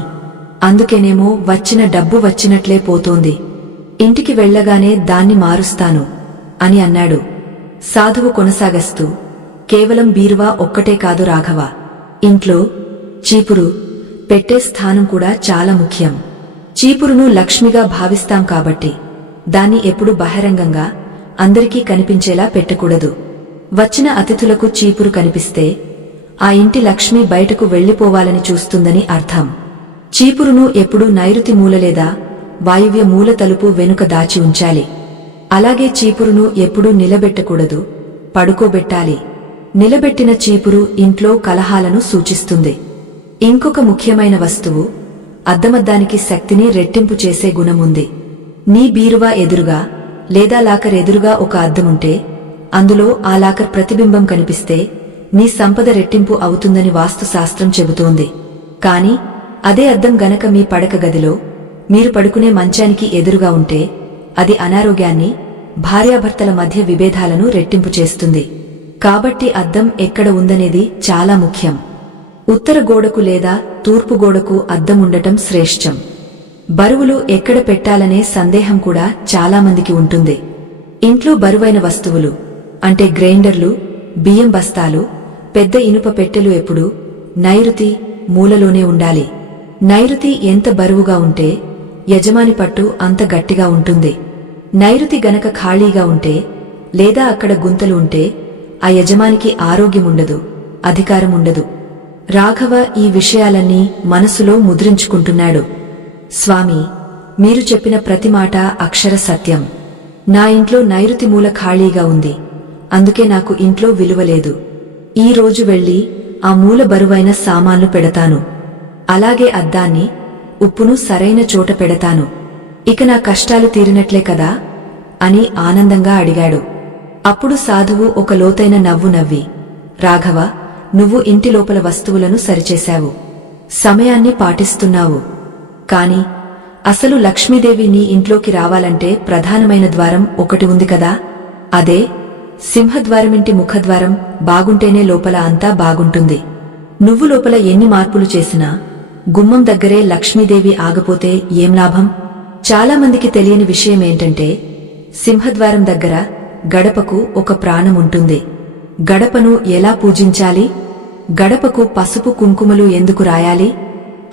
అందుకేనేమో వచ్చిన డబ్బు వచ్చినట్లే పోతోంది. ఇంటికి వెళ్లగానే దాన్ని మారుస్తాను అని అన్నాడు. సాధువు కొనసాగస్తూ, కేవలం బీరువా ఒక్కటే కాదు రాఘవ, ఇంట్లో చీపురు పెట్టే స్థానం కూడా చాలా ముఖ్యం. చీపురును లక్ష్మిగా భావిస్తాం కాబట్టి దాన్ని ఎప్పుడు బహిరంగంగా అందరికీ కనిపించేలా పెట్టకూడదు. వచ్చిన అతిథులకు చీపురు కనిపిస్తే ఆ ఇంటి లక్ష్మి బయటకు వెళ్లిపోవాలని చూస్తుందని అర్థం. చీపురును ఎప్పుడూ నైరుతి మూల లేదా వాయువ్య మూల తలుపు వెనుక దాచి ఉంచాలి. అలాగే చీపురును ఎప్పుడూ నిలబెట్టకూడదు, పడుకోబెట్టాలి. నిలబెట్టిన చీపురు ఇంట్లో కలహాలను సూచిస్తుంది. ఇంకొక ముఖ్యమైన వస్తువు, అద్దమద్దానికి శక్తిని రెట్టింపు చేసే గుణముంది. నీ బీరువా ఎదురుగా లేదా లాకర్ ఎదురుగా ఒక అద్దముంటే అందులో ఆ లాకర్ ప్రతిబింబం కనిపిస్తే నీ సంపద రెట్టింపు అవుతుందని వాస్తుశాస్త్రం చెబుతోంది. కాని అదే అద్దం గనక మీ పడక గదిలో మీరు పడుకునే మంచానికి ఎదురుగా ఉంటే అది అనారోగ్యాన్ని, భార్యాభర్తల మధ్య విభేదాలను రెట్టింపు చేస్తుంది. కాబట్టి అద్దం ఎక్కడ ఉందనేది చాలా ముఖ్యం. ఉత్తర గోడకు లేదా తూర్పు గోడకు అద్దం ఉండటం శ్రేష్టం. బరువులు ఎక్కడ పెట్టాలనే సందేహం కూడా చాలామందికి ఉంటుంది. ఇంట్లో బరువైన వస్తువులు అంటే గ్రైండర్లు, బియ్యం బస్తాలు, పెద్ద ఇనుప పెట్టెలు ఎప్పుడూ నైరుతి మూలలోనే ఉండాలి. నైరుతి ఎంత బరువుగా ఉంటే యజమాని పట్టు అంత గట్టిగా ఉంటుంది. నైరుతి గనక ఖాళీగా ఉంటే లేదా అక్కడ గుంతలు ఉంటే ఆ యజమానికి ఆరోగ్యముండదు, అధికారముండదు. రాఘవ ఈ విషయాలన్నీ మనసులో ముద్రించుకుంటున్నాడు. స్వామీ, మీరు చెప్పిన ప్రతి మాట అక్షర సత్యం. నా ఇంట్లో నైరుతి మూల ఖాళీగా ఉంది, అందుకే నాకు ఇంట్లో విలువలేదు. ఈ రోజు వెళ్లి ఆ మూల బరువైన సామాన్లు పెడతాను. అలాగే అద్దాన్ని, ఉప్పును సరైన చోట పెడతాను. ఇక నా కష్టాలు తీరినట్లే కదా అని ఆనందంగా అడిగాడు. అప్పుడు సాధువు ఒక లోతైన నవ్వు నవ్వి, రాఘవ, నువ్వు ఇంటి లోపల వస్తువులను సరిచేశావు, సమయాన్ని పాటిస్తున్నావు. కాని అసలు లక్ష్మీదేవి నీ ఇంట్లోకి రావాలంటే ప్రధానమైన ద్వారం ఒకటి ఉంది కదా, అదే సింహద్వారమింటి ముఖద్వారం బాగుంటేనే లోపల అంతా బాగుంటుంది. నువ్వు లోపల ఎన్ని మార్పులు చేసినా గుమ్మం దగ్గరే లక్ష్మీదేవి ఆగపోతే ఏం లాభం? చాలామందికి తెలియని విషయమేంటంటే సింహద్వారం దగ్గర గడపకు ఒక ప్రాణం ఉంటుంది. గడపను ఎలా పూజించాలి? గడపకు పసుపు కుంకుమలు ఎందుకు రాయాలి?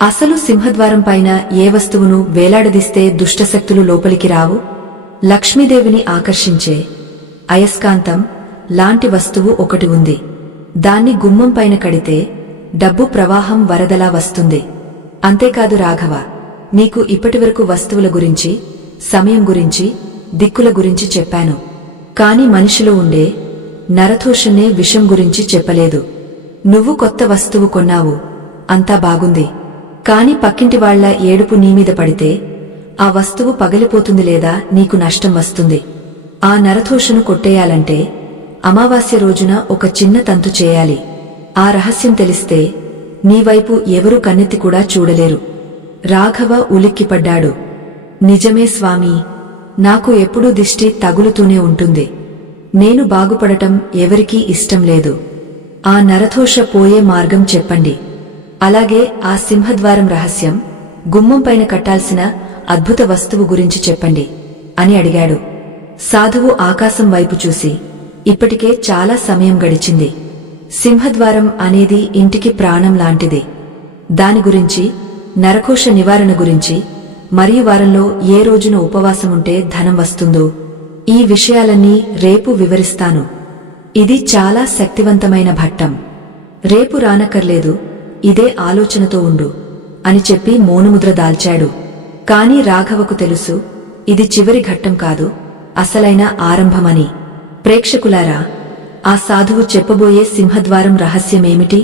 అసలు సింహద్వారం పైన ఏ వస్తువును వేలాడదీస్తే దుష్టశక్తులు లోపలికి రావు? లక్ష్మీదేవిని ఆకర్షించే అయస్కాంతం లాంటి వస్తువు ఒకటి ఉంది. దాన్ని గుమ్మం పైన కడితే డబ్బు ప్రవాహం వరదలా వస్తుంది. అంతేకాదు రాఘవ, నీకు ఇప్పటివరకు వస్తువుల గురించి, సమయం గురించి, దిక్కుల గురించి చెప్పాను. కాని మనిషిలో ఉండే నరదోషనే విషం గురించి చెప్పలేదు. నువ్వు కొత్త వస్తువు కొన్నావు, అంతా బాగుంది. కాని పక్కింటివాళ్ల ఏడుపు నీమీద పడితే ఆ వస్తువు పగిలిపోతుంది లేదా నీకు నష్టం వస్తుంది. ఆ నరదోషను కొట్టేయాలంటే అమావాస్య రోజున ఒక చిన్న తంతు చేయాలి. ఆ రహస్యం తెలిస్తే నీవైపు ఎవరూ కన్నెత్తి కూడా చూడలేరు. రాఘవ ఉలిక్కిపడ్డాడు. నిజమే స్వామీ, నాకు ఎప్పుడూ దిష్టి తగులుతూనే ఉంటుంది. నేను బాగుపడటం ఎవరికీ ఇష్టం లేదు. ఆ నరదోష పోయే మార్గం చెప్పండి. అలాగే ఆ సింహద్వారం రహస్యం, గుమ్మం పైన కట్టాల్సిన అద్భుత వస్తువు గురించి చెప్పండి అని అడిగాడు. సాధువు ఆకాశం వైపు చూసి, ఇప్పటికే చాలా సమయం గడిచింది. సింహద్వారం అనేది ఇంటికి ప్రాణం లాంటిది. దాని గురించి, నరకోశ నివారణ గురించి, మరియు వారంలో ఏ రోజున ఉపవాసముంటే ధనం వస్తుందో ఈ విషయాలన్నీ రేపు వివరిస్తాను. ఇది చాలా శక్తివంతమైన ఘట్టం. రేపు రానక్కర్లేదు, ఇదే ఆలోచనతో ఉండు అని చెప్పి మౌనముద్ర దాల్చాడు. కాని రాఘవకు తెలుసు, ఇది చివరి ఘట్టం కాదు, అసలైన ఆరంభమని. ప్రేక్షకులారా, ఆ సాధువు చెప్పబోయే సింహద్వారం రహస్యమేమిటి?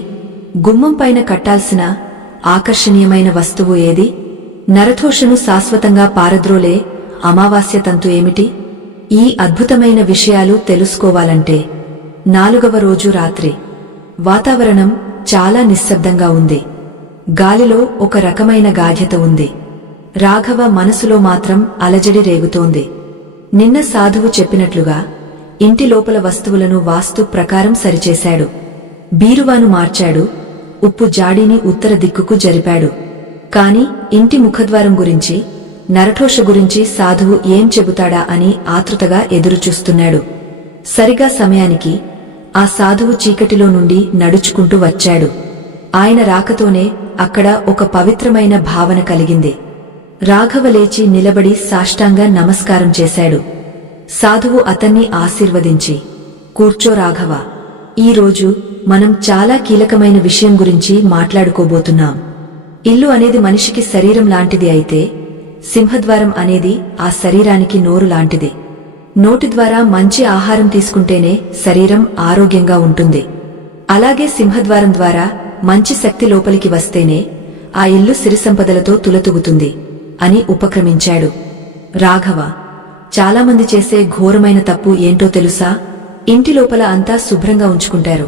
గుమ్మం పైన కట్టాల్సిన ఆకర్షణీయమైన వస్తువు ఏది? నరఘోషను శాశ్వతంగా పారద్రోలే అమావాస్య తంతు ఏమిటి? ఈ అద్భుతమైన విషయాలు తెలుసుకోవాలంటే 4వ రోజు రాత్రి. వాతావరణం చాలా నిశ్శబ్దంగా ఉంది. గాలిలో ఒక రకమైన గాఢ్యత ఉంది. రాఘవ మనసులో మాత్రం అలజడి రేగుతోంది. నిన్న సాధువు చెప్పినట్లుగా ఇంటి లోపల వస్తువులను వాస్తు ప్రకారం సరిచేశాడు. బీరువాను మార్చాడు, ఉప్పు జాడీని ఉత్తర దిక్కుకు జరిపాడు. కాని ఇంటి ముఖద్వారం గురించి, నరఘోష గురించి సాధువు ఏం చెబుతాడా అని ఆతృతగా ఎదురుచూస్తున్నాడు. సరిగా సమయానికి ఆ సాధువు చీకటిలో నుండి నడుచుకుంటూ వచ్చాడు. ఆయన రాకతోనే అక్కడ ఒక పవిత్రమైన భావన కలిగింది. రాఘవ లేచి నిలబడి సాష్టాంగ నమస్కారం చేశాడు. సాధువు అతన్ని ఆశీర్వదించి, కూర్చో రాఘవ, ఈరోజు మనం చాలా కీలకమైన విషయం గురించి మాట్లాడుకోబోతున్నాం. ఇల్లు అనేది మనిషికి శరీరం లాంటిది అయితే, సింహద్వారం అనేది ఆ శరీరానికి నోరు లాంటిది. నోటి ద్వారా మంచి ఆహారం తీసుకుంటేనే శరీరం ఆరోగ్యంగా ఉంటుంది. అలాగే సింహద్వారం ద్వారా మంచి శక్తి లోపలికి వస్తేనే ఆ ఇల్లు సిరిసంపదలతో తులతూగుతుంది అని ఉపక్రమించాడు. రాఘవ, చాలామంది చేసే ఘోరమైన తప్పు ఏంటో తెలుసా? ఇంటి లోపల అంతా శుభ్రంగా ఉంచుకుంటారు,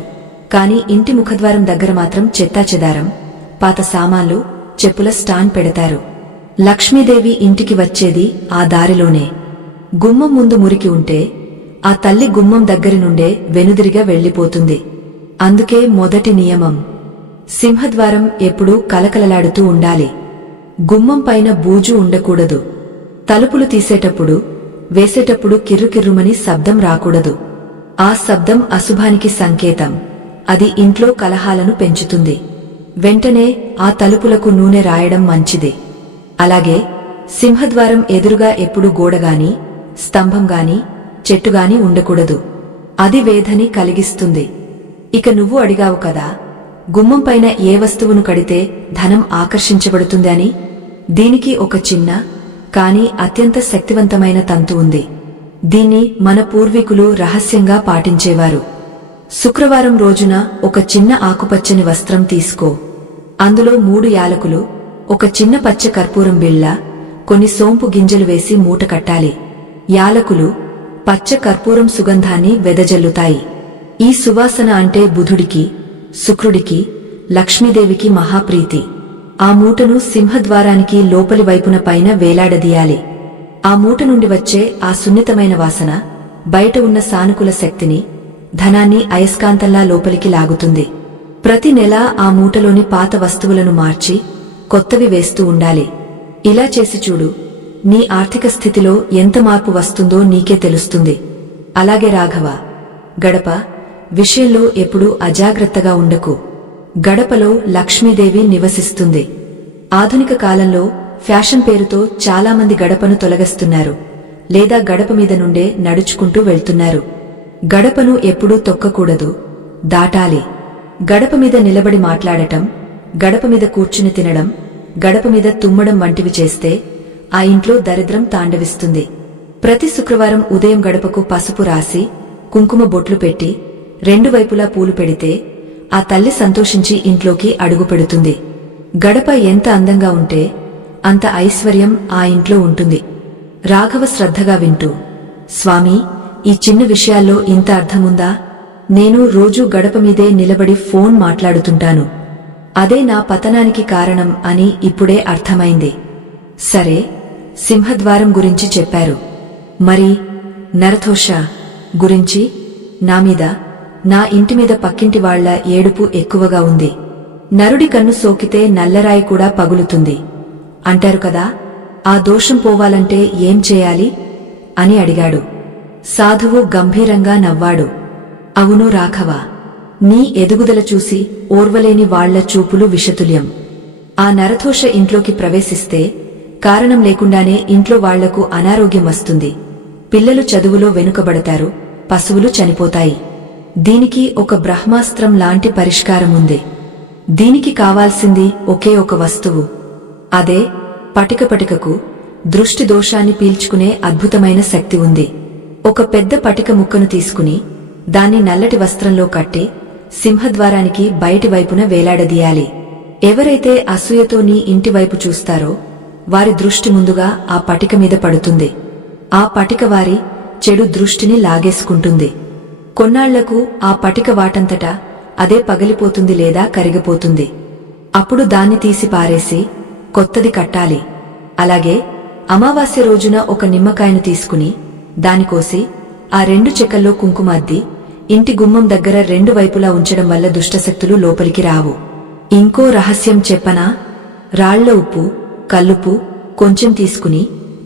కాని ఇంటి ముఖద్వారం దగ్గర మాత్రం చెత్తాచెదారం, పాత సామాన్లు, చెప్పుల స్టాండ్ పెడతారు. లక్ష్మీదేవి ఇంటికి వచ్చేది ఆ దారిలోనే. గుమ్మం ముందు మురికి ఉంటే ఆ తల్లి గుమ్మం దగ్గరి నుండే వెనుదిరిగా వెళ్లిపోతుంది. అందుకే మొదటి నియమం, సింహద్వారం ఎప్పుడూ కలకలలాడుతూ ఉండాలి. గుమ్మం పైన బూజు ఉండకూడదు. తలుపులు తీసేటప్పుడు, వేసేటప్పుడు కిర్రుకిర్రుమని శబ్దం రాకూడదు. ఆ శబ్దం అశుభానికి సంకేతం. అది ఇంట్లో కలహాలను పెంచుతుంది. వెంటనే ఆ తలుపులకు నూనె రాయడం మంచిది. అలాగే సింహద్వారం ఎదురుగా ఎప్పుడు గోడగాని, స్తంభంగాని, చెట్టుగాని ఉండకూడదు. అది వేధని కలిగిస్తుంది. ఇక నువ్వు అడిగావు కదా, గుమ్మం పైన ఏ వస్తువును కడితే ధనం ఆకర్షించబడుతుంది అని. దీనికి ఒక చిన్న కాని అత్యంత శక్తివంతమైన తంతు ఉంది. దీన్ని మన పూర్వీకులు రహస్యంగా పాటించేవారు. శుక్రవారం రోజున ఒక చిన్న ఆకుపచ్చని వస్త్రం తీసుకో. అందులో 3 యాలకులు, ఒక చిన్న పచ్చ కర్పూరం బిళ్ళ, కొన్ని సోంపు గింజలు వేసి మూట కట్టాలి. యాలకులు, పచ్చ కర్పూరం సుగంధాన్ని వెదజల్లుతాయి. ఈ సువాసన అంటే బుధుడికి, శుక్రుడికి, లక్ష్మీదేవికి మహాప్రీతి. ఆ మూటను సింహద్వారానికి లోపలి వైపున పైన వేలాడదీయాలి. ఆ మూట నుండి వచ్చే ఆ సున్నితమైన వాసన బయట ఉన్న సానుకూల శక్తిని, ధనాన్ని అయస్కాంతంలా లోపలికి లాగుతుంది. ప్రతి నెలా ఆ మూటలోని పాత వస్తువులను మార్చి కొత్తవి వేస్తూ ఉండాలి. ఇలా చేసి చూడు, నీ ఆర్థిక స్థితిలో ఎంత మార్పు వస్తుందో నీకే తెలుస్తుంది. అలాగే రాఘవ, గడప విషయంలో ఎప్పుడూ అజాగ్రత్తగా ఉండకు. గడపలో లక్ష్మీదేవి నివసిస్తుంది. ఆధునిక కాలంలో ఫ్యాషన్ పేరుతో చాలామంది గడపను తొలగిస్తున్నారు, లేదా గడప మీద నుండే నడుచుకుంటూ వెళ్తున్నారు. గడపను ఎప్పుడూ తొక్కకూడదు, దాటాలి. గడప మీద నిలబడి మాట్లాడటం, గడప మీద కూర్చుని తినడం, గడప మీద తుమ్మడం వంటివి చేస్తే ఆ ఇంట్లో దరిద్రం తాండవిస్తుంది. ప్రతి శుక్రవారం ఉదయం గడపకు పసుపు రాసి, కుంకుమ బొట్లు పెట్టి, 2 వైపులా పూలు పెడితే ఆ తల్లి సంతోషించి ఇంట్లోకి అడుగు పెడుతుంది. గడప ఎంత అందంగా ఉంటే అంత ఐశ్వర్యం ఆ ఇంట్లో ఉంటుంది. రాఘవ శ్రద్ధగా వింటూ, స్వామీ, ఈ చిన్న విషయాల్లో ఇంత అర్థముందా? నేను రోజూ గడప మీదే నిలబడి ఫోన్ మాట్లాడుతుంటాను. అదే నా పతనానికి కారణం అని ఇప్పుడే అర్థమైంది. సరే, సింహద్వారం గురించి చెప్పారు. మరి నరఘోష గురించి? నా మీద, నా ఇంటి మీద పక్కింటి వాళ్ల ఏడుపు ఎక్కువగా ఉంది. నరుడి కన్ను సోకితే నల్లరాయి కూడా పగులుతుంది అంటారు కదా, ఆ దోషం పోవాలంటే ఏం చేయాలి అని అడిగాడు. సాధువు గంభీరంగా నవ్వాడు. అవును రాఘవ, నీ ఎదుగుదల చూసి ఓర్వలేని వాళ్ల చూపులు విషతుల్యం. ఆ నరఘోష ఇంట్లోకి ప్రవేశిస్తే కారణం లేకుండానే ఇంట్లో వాళ్లకు అనారోగ్యం వస్తుంది. పిల్లలు చదువులో వెనుకబడతారు, పశువులు చనిపోతాయి. దీనికి ఒక బ్రహ్మాస్త్రం లాంటి పరిష్కారముంది. దీనికి కావాల్సింది ఒకే ఒక వస్తువు. అదే పటికకు దృష్టి దోషాన్ని పీల్చుకునే అద్భుతమైన శక్తి ఉంది. ఒక పెద్ద పటిక ముక్కను తీసుకుని దాన్ని నల్లటి వస్త్రంలో కట్టి సింహద్వారానికి బయటి వైపున వేలాడదీయాలి. ఎవరైతే అసూయతో నీ ఇంటివైపు చూస్తారో వారి దృష్టి ముందుగా ఆ పటిక మీద పడుతుంది. ఆ పటిక వారి చెడు దృష్టిని లాగేసుకుంటుంది. కొన్నాళ్లకు ఆ పటిక వాటంతటా అదే పగిలిపోతుంది లేదా కరిగిపోతుంది. అప్పుడు దాన్ని తీసి పారేసి కొత్తది కట్టాలి. అలాగే అమావాస్య రోజున ఒక నిమ్మకాయను తీసుకుని దానికోసి ఆ 2 చెక్కల్లో కుంకుమ అద్ది ఇంటి గుమ్మం దగ్గర 2 వైపులా ఉంచడం వల్ల దుష్టశక్తులు లోపలికి రావు. ఇంకో రహస్యం చెప్పనా? రాళ్ల ఉప్పు, కల్లుప్పు కొంచెం తీసుకుని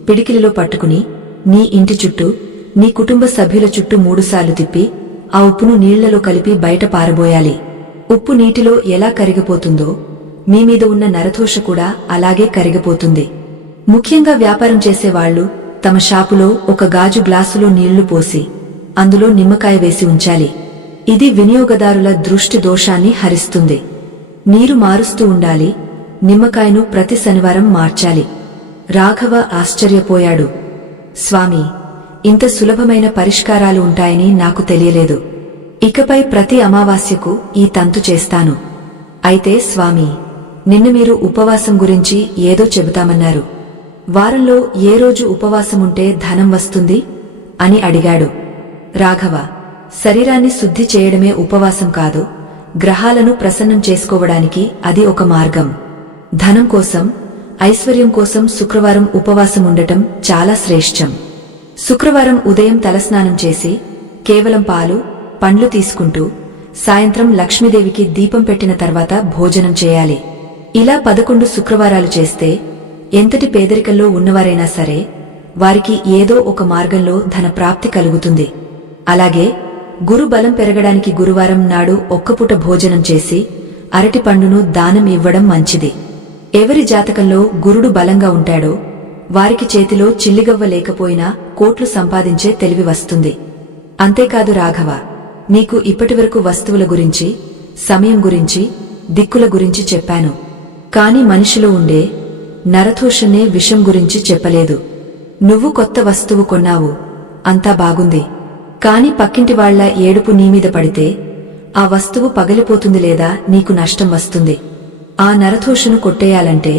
పిడికిలిలో పట్టుకుని నీ ఇంటి చుట్టూ, నీ కుటుంబ సభ్యుల చుట్టూ 3 సార్లు తిప్పి ఆ ఉప్పును నీళ్లలో కలిపి బయట పారబోయాలి. ఉప్పు నీటిలో ఎలా కరిగిపోతుందో మీమీద ఉన్న నరదోష కూడా అలాగే కరిగిపోతుంది. ముఖ్యంగా వ్యాపారం చేసేవాళ్లు తమ షాపులో ఒక గాజు గ్లాసులో నీళ్లు పోసి అందులో నిమ్మకాయ వేసి ఉంచాలి. ఇది వినియోగదారుల దృష్టి దోషాన్ని హరిస్తుంది. నీరు మారుస్తూ ఉండాలి. నిమ్మకాయను ప్రతి శనివారం మార్చాలి. రాఘవ ఆశ్చర్యపోయాడు. స్వామీ, ఇంత సులభమైన పరిష్కారాలు ఉంటాయని నాకు తెలియలేదు. ఇకపై ప్రతి అమావాస్యకు ఈ తంతు చేస్తాను. అయితే స్వామీ, నిన్న మీరు ఉపవాసం గురించి ఏదో చెబుతామన్నారు. వారంలో ఏ రోజు ఉపవాసముంటే ధనం వస్తుంది అని అడిగాడు. రాఘవ, శరీరాన్ని శుద్ధి చేయడమే ఉపవాసం కాదు, గ్రహాలను ప్రసన్నం చేసుకోవడానికి అది ఒక మార్గం. ధనం కోసం, ఐశ్వర్యం కోసం శుక్రవారం ఉపవాసం ఉండటం చాలా శ్రేష్టం. శుక్రవారం ఉదయం తలస్నానం చేసి కేవలం పాలు, పండ్లు తీసుకుంటూ సాయంత్రం లక్ష్మీదేవికి దీపం పెట్టిన తర్వాత భోజనం చేయాలి. ఇలా 11 శుక్రవారాలు చేస్తే ఎంతటి పేదరికంలో ఉన్నవారైనా సరే వారికి ఏదో ఒక మార్గంలో ధన ప్రాప్తి కలుగుతుంది. అలాగే గురు బలం పెరగడానికి గురువారం నాడు ఒక్కపూట భోజనం చేసి అరటి పండును దానం ఇవ్వడం మంచిది. ఎవరి జాతకంలో గురుడు బలంగా ఉంటాడో వారికి చేతిలో చిల్లిగవ్వ లేకపోయినా కోట్లు సంపాదించే తెలివి వస్తుంది. అంతేకాదు రాఘవ, నీకు ఇప్పటివరకు వస్తువుల గురించి, సమయం గురించి, దిక్కుల గురించి చెప్పాను. కాని మనిషిలో ఉండే నరదోషనే విషం గురించి చెప్పలేదు. నువ్వు కొత్త వస్తువు కొన్నావు, అంతా బాగుంది. కాని పక్కింటి వాళ్ల ఏడుపు నీమీద పడితే ఆ వస్తువు పగిలిపోతుంది లేదా నీకు నష్టం వస్తుంది. ఆ నరదోషను కొట్టేయాలంటే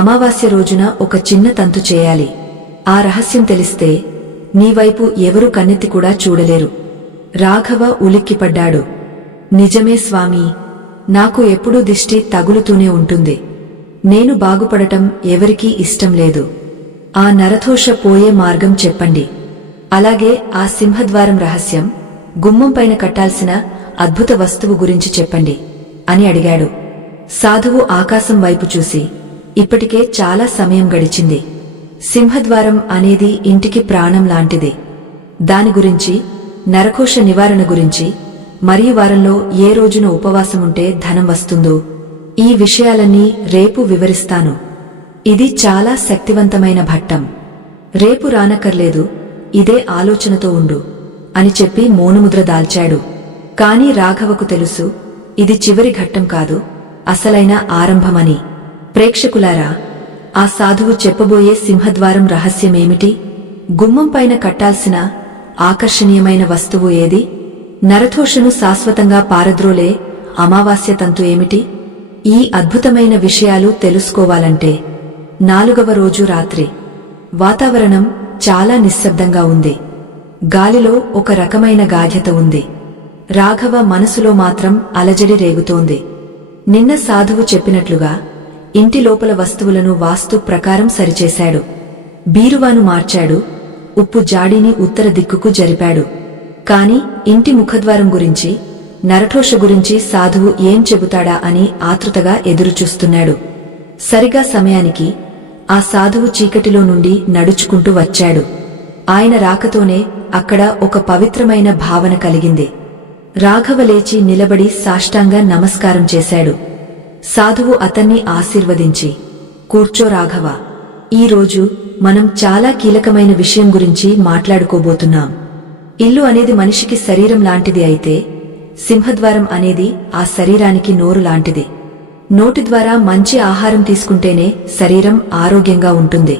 అమావాస్య రోజున ఒక చిన్న తంతు చేయాలి. ఆ రహస్యం తెలిస్తే నీవైపు ఎవరు కన్నెత్తి కూడా చూడలేరు. రాఘవ ఉలిక్కిపడ్డాడు. నిజమే స్వామీ, నాకు ఎప్పుడూ దిష్టి తగులుతూనే ఉంటుంది. నేను బాగుపడటం ఎవరికీ ఇష్టం లేదు. ఆ నరదోష పోయే మార్గం చెప్పండి. అలాగే ఆ సింహద్వారం రహస్యం, గుమ్మం పైన కట్టాల్సిన అద్భుత వస్తువు గురించి చెప్పండి అని అడిగాడు. సాధువు ఆకాశం వైపు చూసి, ఇప్పటికే చాలా సమయం గడిచింది. సింహద్వారం అనేది ఇంటికి ప్రాణం లాంటిది. దాని గురించి, నరకోశ నివారణ గురించి, మరియు వారంలో ఏ రోజున ఉపవాసముంటే ధనం వస్తుందో ఈ విషయాలన్నీ రేపు వివరిస్తాను. ఇది చాలా శక్తివంతమైన భట్టం. రేపు రానక్కర్లేదు, ఇదే ఆలోచనతో ఉండు అని చెప్పి మౌనముద్ర దాల్చాడు. కాని రాఘవకు తెలుసు, ఇది చివరి ఘట్టం కాదు, అసలైన ఆరంభమని. ప్రేక్షకులారా, ఆ సాధువు చెప్పబోయే సింహద్వారం రహస్యమేమిటి? గుమ్మం పైన కట్టాల్సిన ఆకర్షణీయమైన వస్తువు ఏది? నరదోషను శాశ్వతంగా పారద్రోలే అమావాస్య తంతు ఏమిటి? ఈ అద్భుతమైన విషయాలు తెలుసుకోవాలంటే 4వ రోజు రాత్రి. వాతావరణం చాలా నిశ్శబ్దంగా ఉంది. గాలిలో ఒక రకమైన గాఢ్యత ఉంది. రాఘవ మనసులో మాత్రం అలజడి రేగుతోంది. నిన్న సాధువు చెప్పినట్లుగా ఇంటి లోపల వస్తువులను వాస్తు ప్రకారం సరిచేశాడు. బీరువాను మార్చాడు, ఉప్పు జాడీని ఉత్తర దిక్కుకు జరిపాడు. కాని ఇంటి ముఖద్వారం గురించి, నరదోష గురించి సాధువు ఏం చెబుతాడా అని ఆతృతగా ఎదురుచూస్తున్నాడు. సరిగా సమయానికి ఆ సాధువు చీకటిలో నుండి నడుచుకుంటూ వచ్చాడు. ఆయన రాకతోనే అక్కడ ఒక పవిత్రమైన భావన కలిగింది. రాఘవ లేచి నిలబడి సాష్టాంగ నమస్కారం చేశాడు. సాధువు అతన్ని ఆశీర్వదించి, కూర్చో రాఘవ, ఈరోజు మనం చాలా కీలకమైన విషయం గురించి మాట్లాడుకోబోతున్నాం. ఇల్లు అనేది మనిషికి శరీరం లాంటిది అయితే సింహద్వారం అనేది ఆ శరీరానికి నోరు లాంటిది. నోటి ద్వారా మంచి ఆహారం తీసుకుంటేనే శరీరం ఆరోగ్యంగా ఉంటుంది.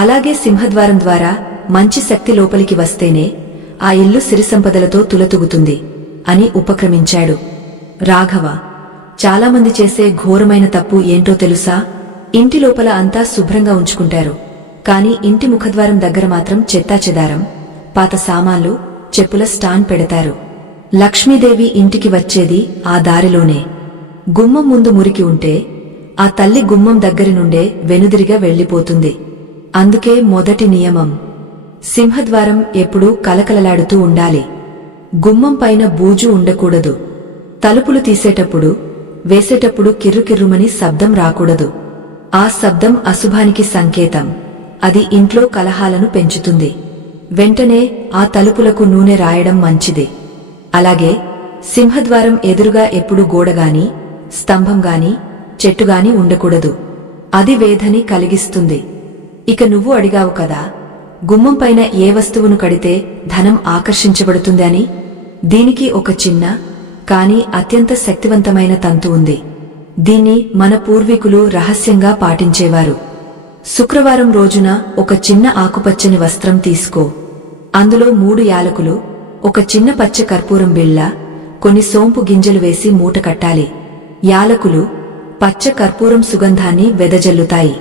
అలాగే సింహద్వారం ద్వారా మంచి శక్తి లోపలికి వస్తేనే ఆ ఇల్లు సిరిసంపదలతో తులతూగుతుంది అని ఉపక్రమించాడు. రాఘవ, చాలామంది చేసే ఘోరమైన తప్పు ఏంటో తెలుసా? ఇంటి లోపల అంతా శుభ్రంగా ఉంచుకుంటారు, కాని ఇంటి ముఖద్వారం దగ్గర మాత్రం చెత్తాచెదారం, పాత సామాన్లు, చెప్పుల స్టాండ్ పెడతారు. లక్ష్మీదేవి ఇంటికి వచ్చేది ఆ దారిలోనే. గుమ్మం ముందు మురికి ఉంటే ఆ తల్లి గుమ్మం దగ్గరి నుండే వెనుదిరిగా వెళ్లిపోతుంది. అందుకే మొదటి నియమం, సింహద్వారం ఎప్పుడూ కలకలలాడుతూ ఉండాలి. గుమ్మం పైన బూజు ఉండకూడదు. తలుపులు తీసేటప్పుడు, వేసేటప్పుడు కిర్రుకిర్రుమని శబ్దం రాకూడదు. ఆ శబ్దం అశుభానికి సంకేతం. అది ఇంట్లో కలహాలను పెంచుతుంది. వెంటనే ఆ తలుపులకు నూనె రాయడం మంచిది. అలాగే సింహద్వారం ఎదురుగా ఎప్పుడూ గోడగాని, స్తంభంగాని, చెట్టుగాని ఉండకూడదు. అది వేధని కలిగిస్తుంది. ఇక నువ్వు అడిగావు కదా, గుమ్మం పైన ఏ వస్తువును కడితే ధనం ఆకర్షించబడుతుంది అని. దీనికి ఒక చిన్న కాని అత్యంత శక్తివంతమైన తంతు ఉంది. దీన్ని మన పూర్వీకులు రహస్యంగా పాటించేవారు. శుక్రవారం రోజున ఒక చిన్న ఆకుపచ్చని వస్త్రం తీసుకో. అందులో 3 యాలకులు, ఒక చిన్న పచ్చ కర్పూరం బిళ్ళ, కొన్ని సోంపు గింజలు వేసి మూట కట్టాలి. యాలకులు, పచ్చ కర్పూరం సుగంధాన్ని వెదజల్లుతాయి.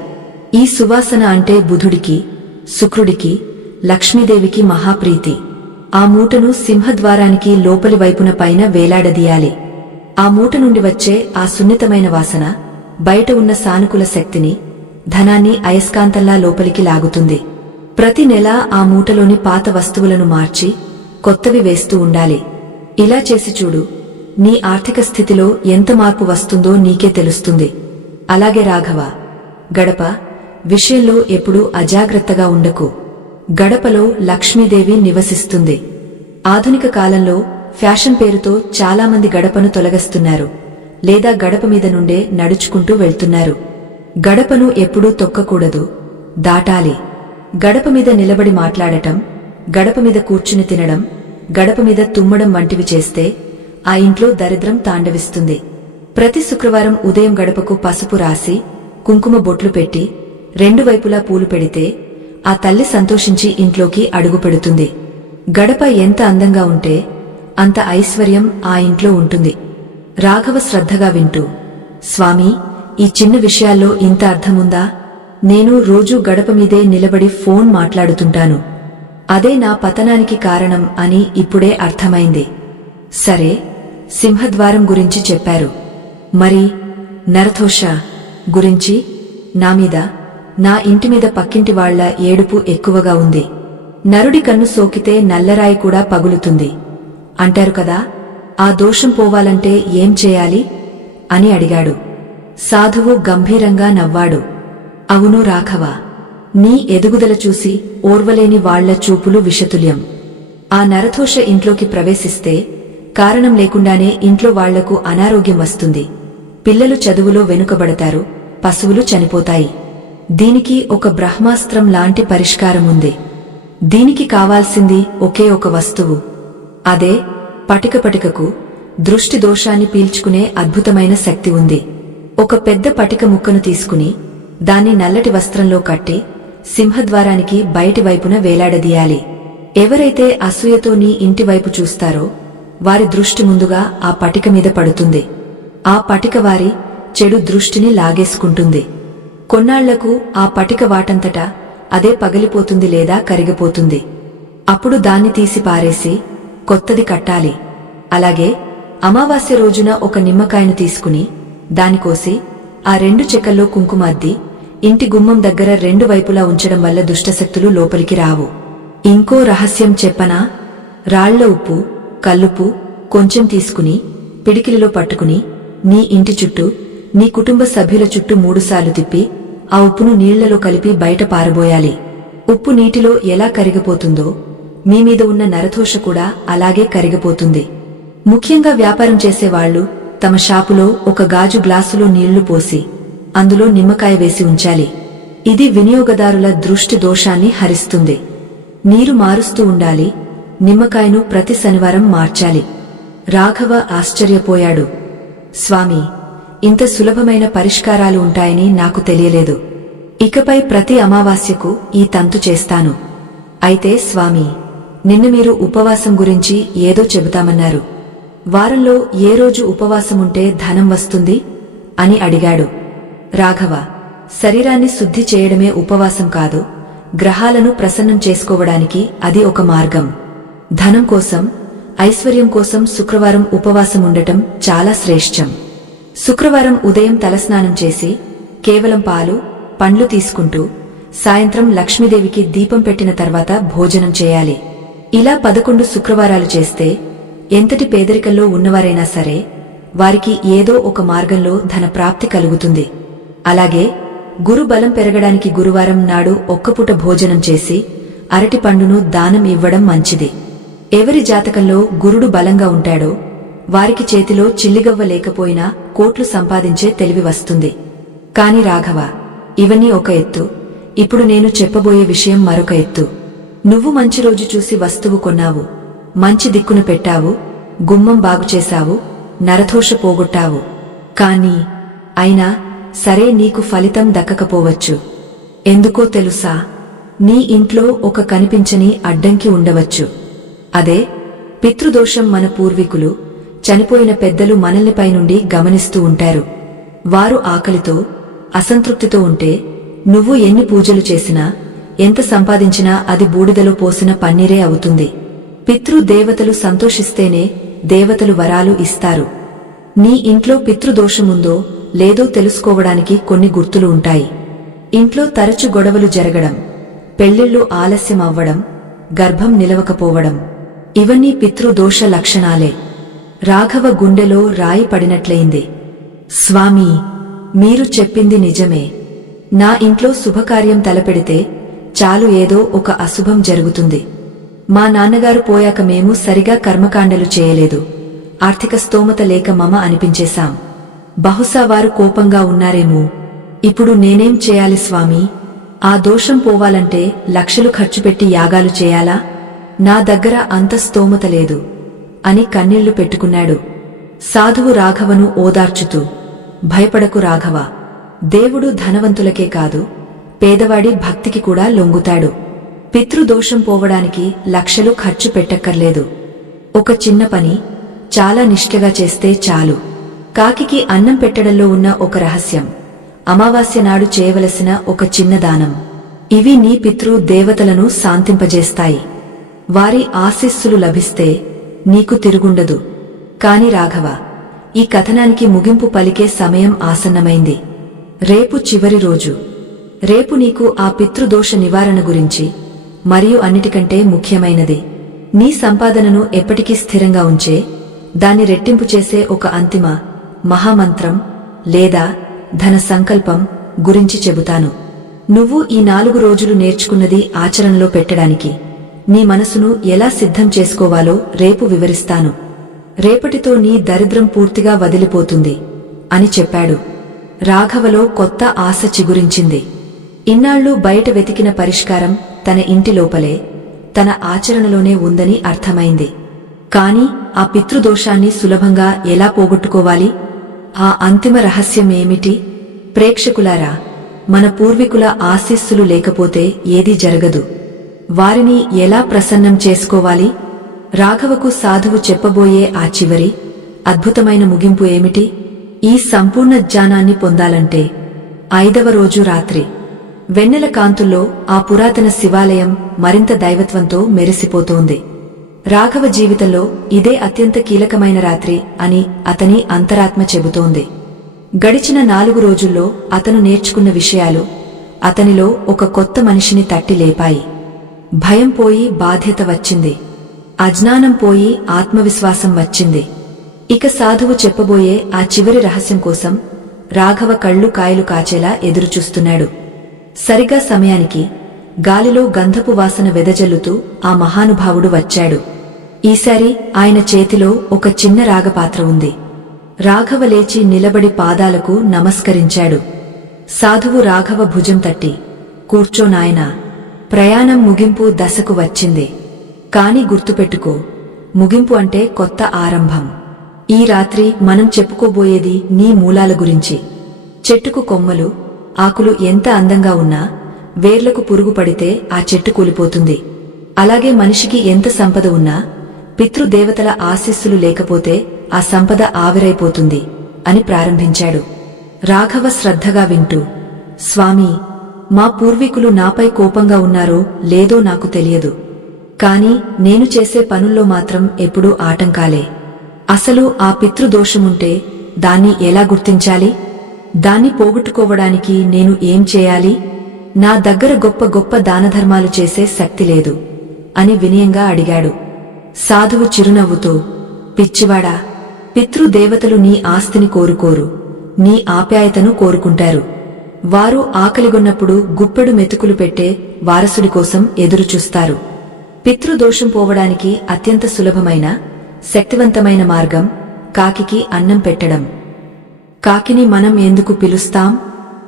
ఈ సువాసన అంటే బుధుడికి, శుక్రుడికి, లక్ష్మీదేవికి మహాప్రీతి. ఆ మూటను సింహద్వారానికి లోపలి వైపున పైన వేలాడదీయాలి. ఆ మూట నుండి వచ్చే ఆ సున్నితమైన వాసన బయట ఉన్న సానుకూల శక్తిని, ధనాన్ని అయస్కాంతంలా లోపలికి లాగుతుంది. ప్రతి నెలా ఆ మూటలోని పాత వస్తువులను మార్చి కొత్తవి వేస్తూ ఉండాలి. ఇలా చేసి చూడు, నీ ఆర్థిక స్థితిలో ఎంత మార్పు వస్తుందో నీకే తెలుస్తుంది. అలాగే రాఘవ, గడప విషయంలో ఎప్పుడూ అజాగ్రత్తగా ఉండకు. గడపలో లక్ష్మీదేవి నివసిస్తుంది. ఆధునిక కాలంలో ఫ్యాషన్ పేరుతో చాలామంది గడపను తొలగిస్తున్నారు, లేదా గడప మీద నుండే నడుచుకుంటూ వెళ్తున్నారు. గడపను ఎప్పుడూ తొక్కకూడదు, దాటాలి. గడప మీద నిలబడి మాట్లాడటం, గడప మీద కూర్చుని తినడం, గడప మీద తుమ్మడం వంటివి చేస్తే ఆ ఇంట్లో దరిద్రం తాండవిస్తుంది. ప్రతి శుక్రవారం ఉదయం గడపకు పసుపు రాసి, కుంకుమ బొట్లు పెట్టి 2 వైపులా పూలు పెడితే ఆ తల్లి సంతోషించి ఇంట్లోకి అడుగు పెడుతుంది. గడప ఎంత అందంగా ఉంటే అంత ఐశ్వర్యం ఆ ఇంట్లో ఉంటుంది. రాఘవ శ్రద్ధగా వింటూ, స్వామీ, ఈ చిన్న విషయాల్లో ఇంత అర్థముందా? నేను రోజూ గడప మీదే నిలబడి ఫోన్ మాట్లాడుతుంటాను. అదే నా పతనానికి కారణం అని ఇప్పుడే అర్థమైంది. సరే, సింహద్వారం గురించి చెప్పారు. మరి నరఘోష గురించి? నా మీద, నా ఇంటి మీద పక్కింటి వాళ్ల ఏడుపు ఎక్కువగా ఉంది. నరుడి కన్ను సోకితే నల్లరాయి కూడా పగులుతుంది అంటారు కదా, ఆ దోషం పోవాలంటే ఏం చేయాలి అని అడిగాడు. సాధువు గంభీరంగా నవ్వాడు. అవును రాఘవ, నీ ఎదుగుదల చూసి ఓర్వలేని వాళ్ల చూపులు విషతుల్యం. ఆ నరఘోష ఇంట్లోకి ప్రవేశిస్తే కారణం లేకుండానే ఇంట్లో వాళ్లకు అనారోగ్యం వస్తుంది. పిల్లలు చదువులో వెనుకబడతారు, పశువులు చనిపోతాయి. దీనికి ఒక బ్రహ్మాస్త్రం లాంటి పరిష్కారముంది. దీనికి కావాల్సింది ఒకే ఒక వస్తువు. అదే పటికకు దృష్టి దోషాన్ని పీల్చుకునే అద్భుతమైన శక్తి ఉంది. ఒక పెద్ద పటిక ముక్కను తీసుకుని దాన్ని నల్లటి వస్త్రంలో కట్టి సింహద్వారానికి బయటి వైపున వేలాడదీయాలి. ఎవరైతే అసూయతో నీ ఇంటి వైపు చూస్తారో వారి దృష్టి ముందుగా ఆ పటిక మీద పడుతుంది. ఆ పటిక వారి చెడు దృష్టిని లాగేసుకుంటుంది. కొన్నాళ్లకు ఆ పటిక వాటంతటా అదే పగిలిపోతుంది లేదా కరిగిపోతుంది. అప్పుడు దాన్ని తీసి పారేసి కొత్తది కట్టాలి. అలాగే అమావాస్య రోజున ఒక నిమ్మకాయను తీసుకుని దాని కోసి ఆ 2 చెక్కల్లో కుంకుమ అద్ది ఇంటి గుమ్మం దగ్గర 2 వైపులా ఉంచడం వల్ల దుష్టశక్తులు లోపలికి రావు. ఇంకో రహస్యం చెప్పనా? రాళ్ల ఉప్పు, కల్లుప్పు కొంచెం తీసుకుని పిడికిలిలో పట్టుకుని నీ ఇంటి చుట్టూ, నీ కుటుంబ సభ్యుల చుట్టూ 3 సార్లు తిప్పి ఆ ఉప్పును నీళ్లలో కలిపి బయట పారబోయాలి. ఉప్పు నీటిలో ఎలా కరిగిపోతుందో మీ మీద ఉన్న నరఘోష కూడా అలాగే కరిగిపోతుంది. ముఖ్యంగా వ్యాపారం చేసేవాళ్లు తమ షాపులో ఒక గాజు గ్లాసులో నీళ్లు పోసి అందులో నిమ్మకాయ వేసి ఉంచాలి. ఇది వినియోగదారుల దృష్టి దోషాన్ని హరిస్తుంది. నీరు మారుస్తూ ఉండాలి. నిమ్మకాయను ప్రతి శనివారం మార్చాలి. రాఘవ ఆశ్చర్యపోయాడు. స్వామీ, ఇంత సులభమైన పరిష్కారాలు ఉంటాయని నాకు తెలియలేదు. ఇకపై ప్రతి అమావాస్యకు ఈ తంతు చేస్తాను. అయితే స్వామీ, నిన్ను మీరు ఉపవాసం గురించి ఏదో చెబుతామన్నారు. వారంలో ఏ రోజు ఉపవాసముంటే ధనం వస్తుంది అని అడిగాడు. రాఘవ, శరీరాన్ని శుద్ధి చేయడమే ఉపవాసం కాదు, గ్రహాలను ప్రసన్నం చేసుకోవడానికి అది ఒక మార్గం. ధనం కోసం, ఐశ్వర్యం కోసం శుక్రవారం ఉపవాసం ఉండటం చాలా శ్రేష్టం. శుక్రవారం ఉదయం తలస్నానం చేసి కేవలం పాలు, పండ్లు తీసుకుంటూ సాయంత్రం లక్ష్మీదేవికి దీపం పెట్టిన తర్వాత భోజనం చేయాలి. ఇలా 11 శుక్రవారాలు చేస్తే ఎంతటి పేదరికంలో ఉన్నవారైనా సరే వారికి ఏదో ఒక మార్గంలో ధన ప్రాప్తి కలుగుతుంది. అలాగే గురు బలం పెరగడానికి గురువారం నాడు ఒక్కపూట భోజనం చేసి అరటి పండును దానం ఇవ్వడం మంచిది. ఎవరి జాతకంలో గురుడు బలంగా ఉంటాడో వారికి చేతిలో చిల్లిగవ్వ లేకపోయినా కోట్లు సంపాదించే తెలివి వస్తుంది. కాని రాఘవ, ఇవన్నీ ఒక ఎత్తు, ఇప్పుడు నేను చెప్పబోయే విషయం మరొక ఎత్తు. నువ్వు మంచి రోజు చూసి వస్తువు కొన్నావు, మంచి దిక్కును పెట్టావు, గుమ్మం బాగుచేశావు, నరదోష పోగొట్టావు. కాని అయినా సరే నీకు ఫలితం దక్కకపోవచ్చు. ఎందుకో తెలుసా? నీ ఇంట్లో ఒక కనిపించని అడ్డంకి ఉండవచ్చు. అదే పితృదోషం. మన పూర్వీకులు, చనిపోయిన పెద్దలు మనల్ని పైనుండి గమనిస్తూ ఉంటారు. వారు ఆకలితో, అసంతృప్తితో ఉంటే నువ్వు ఎన్ని పూజలు చేసినా, ఎంత సంపాదించినా అది బూడిదలో పోసిన పన్నీరే అవుతుంది. పితృదేవతలు సంతోషిస్తేనే దేవతలు వరాలు ఇస్తారు. నీ ఇంట్లో పితృదోషముందో లేదో తెలుసుకోవడానికి కొన్ని గుర్తులు ఉంటాయి. ఇంట్లో తరచు గొడవలు జరగడం, పెళ్లిళ్లు ఆలస్యం అవ్వడం, గర్భం నిలవకపోవడం, ఇవన్నీ పితృదోష లక్షణాలే. రాఘవ గుండెలో రాయి పడినట్లయింది. స్వామీ, మీరు చెప్పింది నిజమే. నా ఇంట్లో శుభకార్యం తలపెడితే చాలు ఏదో ఒక అశుభం జరుగుతుంది. మా నాన్నగారు పోయాక మేము సరిగా కర్మకాండలు చేయలేదు. ఆర్థిక స్తోమత లేక మమ అనిపించేశాం. బహుశా వారు కోపంగా ఉన్నారేమో. ఇప్పుడు నేనేం చేయాలి స్వామీ? ఆ దోషం పోవాలంటే లక్షలు ఖర్చు పెట్టి యాగాలు చేయాలా? నా దగ్గర అంత స్తోమత లేదు అని కన్నీళ్లు పెట్టుకున్నాడు. సాధువు రాఘవను ఓదార్చుతూ, భయపడకు రాఘవ, దేవుడు ధనవంతులకే కాదు, పేదవాడి భక్తికి కూడా లొంగుతాడు. పితృదోషం పోవడానికి లక్షలు ఖర్చు పెట్టక్కర్లేదు. ఒక చిన్న పని చాలా నిష్ఠగా చేస్తే చాలు. కాకికి అన్నం పెట్టడంలో ఉన్న ఒక రహస్యం, అమావాస్య నాడు చేయవలసిన ఒక చిన్న దానం. ఇవి నీ పితృ దేవతలను శాంతింపజేస్తాయి. వారి ఆశీస్సులు లభిస్తే నీకు తిరుగుండదు. కాని రాఘవ, ఈ కథనానికి ముగింపు పలికే సమయం ఆసన్నమైంది. రేపు చివరి రోజు. రేపు నీకు ఆ పితృదోష నివారణ గురించి, మరియు అన్నిటికంటే ముఖ్యమైనది, నీ సంపాదనను ఎప్పటికీ స్థిరంగా ఉంచే, దాన్ని రెట్టింపు చేసే ఒక అంతిమ మహామంత్రం లేదా ధన సంకల్పం గురించి చెబుతాను. నువ్వు ఈ 4 రోజులు నేర్చుకున్నది ఆచరణలో పెట్టడానికి నీ మనసును ఎలా సిద్ధం చేసుకోవాలో రేపు వివరిస్తాను. రేపటితో నీ దరిద్రం పూర్తిగా వదిలిపోతుంది అని చెప్పాడు. రాఘవలో కొత్త ఆశ చిగురించింది. ఇన్నాళ్లు బయట వెతికిన పరిష్కారం తన ఇంటి లోపలే, తన ఆచరణలోనే ఉందని అర్థమైంది. కాని ఆ పితృదోషాన్ని సులభంగా ఎలా పోగొట్టుకోవాలి? ఆ అంతిమ రహస్యం ఏమిటి? ప్రేక్షకులారా, మన పూర్వీకుల ఆశీస్సులు లేకపోతే ఏదీ జరగదు. వారిని ఎలా ప్రసన్నం చేసుకోవాలి? రాఘవకు సాధువు చెప్పబోయే ఆ చివరి అద్భుతమైన ముగింపు ఏమిటి? ఈ సంపూర్ణ జ్ఞానాన్ని పొందాలంటే 5వ రోజు రాత్రి వెన్నెల కాంతుల్లో ఆ పురాతన శివాలయం మరింత దైవత్వంతో మెరిసిపోతోంది. రాఘవ జీవితంలో ఇదే అత్యంత కీలకమైన రాత్రి అని అతని అంతరాత్మ చెబుతోంది. గడిచిన 4 రోజుల్లో అతను నేర్చుకున్న విషయాలు అతనిలో ఒక కొత్త మనిషిని తట్టి లేపాయి. భయం పోయి బాధ్యత వచ్చింది. అజ్ఞానం పోయి ఆత్మవిశ్వాసం వచ్చింది. ఇక సాధువు చెప్పబోయే ఆ చివరి రహస్యం కోసం రాఘవ కళ్ళు కాయలు కాచేలా ఎదురుచూస్తున్నాడు. సరిగా సమయానికి గాలిలో గంధపు వాసన వెదజల్లుతూ ఆ మహానుభావుడు వచ్చాడు. ఈసారి ఆయన చేతిలో ఒక చిన్న రాగపాత్ర ఉంది. రాఘవ లేచి నిలబడి పాదాలకు నమస్కరించాడు. సాధువు రాఘవ భుజం తట్టి, కూర్చో నాయనా, ప్రయాణం ముగింపు దశకు వచ్చింది. కాని గుర్తుపెట్టుకో, ముగింపు అంటే కొత్త ఆరంభం. ఈ రాత్రి మనం చెప్పుకోబోయేది నీ మూలాల గురించి. చెట్టుకు కొమ్మలు, ఆకులు ఎంత అందంగా ఉన్నా వేర్లకు పురుగు పడితే ఆ చెట్టు కూలిపోతుంది. అలాగే మనిషికి ఎంత సంపద ఉన్నా పితృదేవతల ఆశీస్సులు లేకపోతే ఆ సంపద ఆవిరైపోతుంది అని ప్రారంభించాడు. రాఘవ శ్రద్ధగా వింటూ, స్వామీ, మా పూర్వీకులు నాపై కోపంగా ఉన్నారో లేదో నాకు తెలియదు. కాని నేను చేసే పనుల్లో మాత్రం ఎప్పుడూ ఆటంకాలే. అసలు ఆ పితృదోషముంటే దాన్ని ఎలా గుర్తించాలి? దాన్ని పోగొట్టుకోవడానికి నేను ఏం చేయాలి? నా దగ్గర గొప్ప గొప్ప దానధర్మాలు చేసే శక్తి లేదు అని వినయంగా అడిగాడు. సాధువు చిరునవ్వుతో, పిచ్చివాడా, పితృదేవతలు నీ ఆస్తిని కోరుకోరు, నీ ఆప్యాయతను కోరుకుంటారు. వారు ఆకలిగొన్నప్పుడు గుప్పెడు మెతుకులు పెట్టే వారసుడి కోసం ఎదురుచూస్తారు. పితృదోషం పోవడానికి అత్యంత సులభమైన, శక్తివంతమైన మార్గం కాకికి అన్నం పెట్టడం. కాకిని మనం ఎందుకు పిలుస్తాం?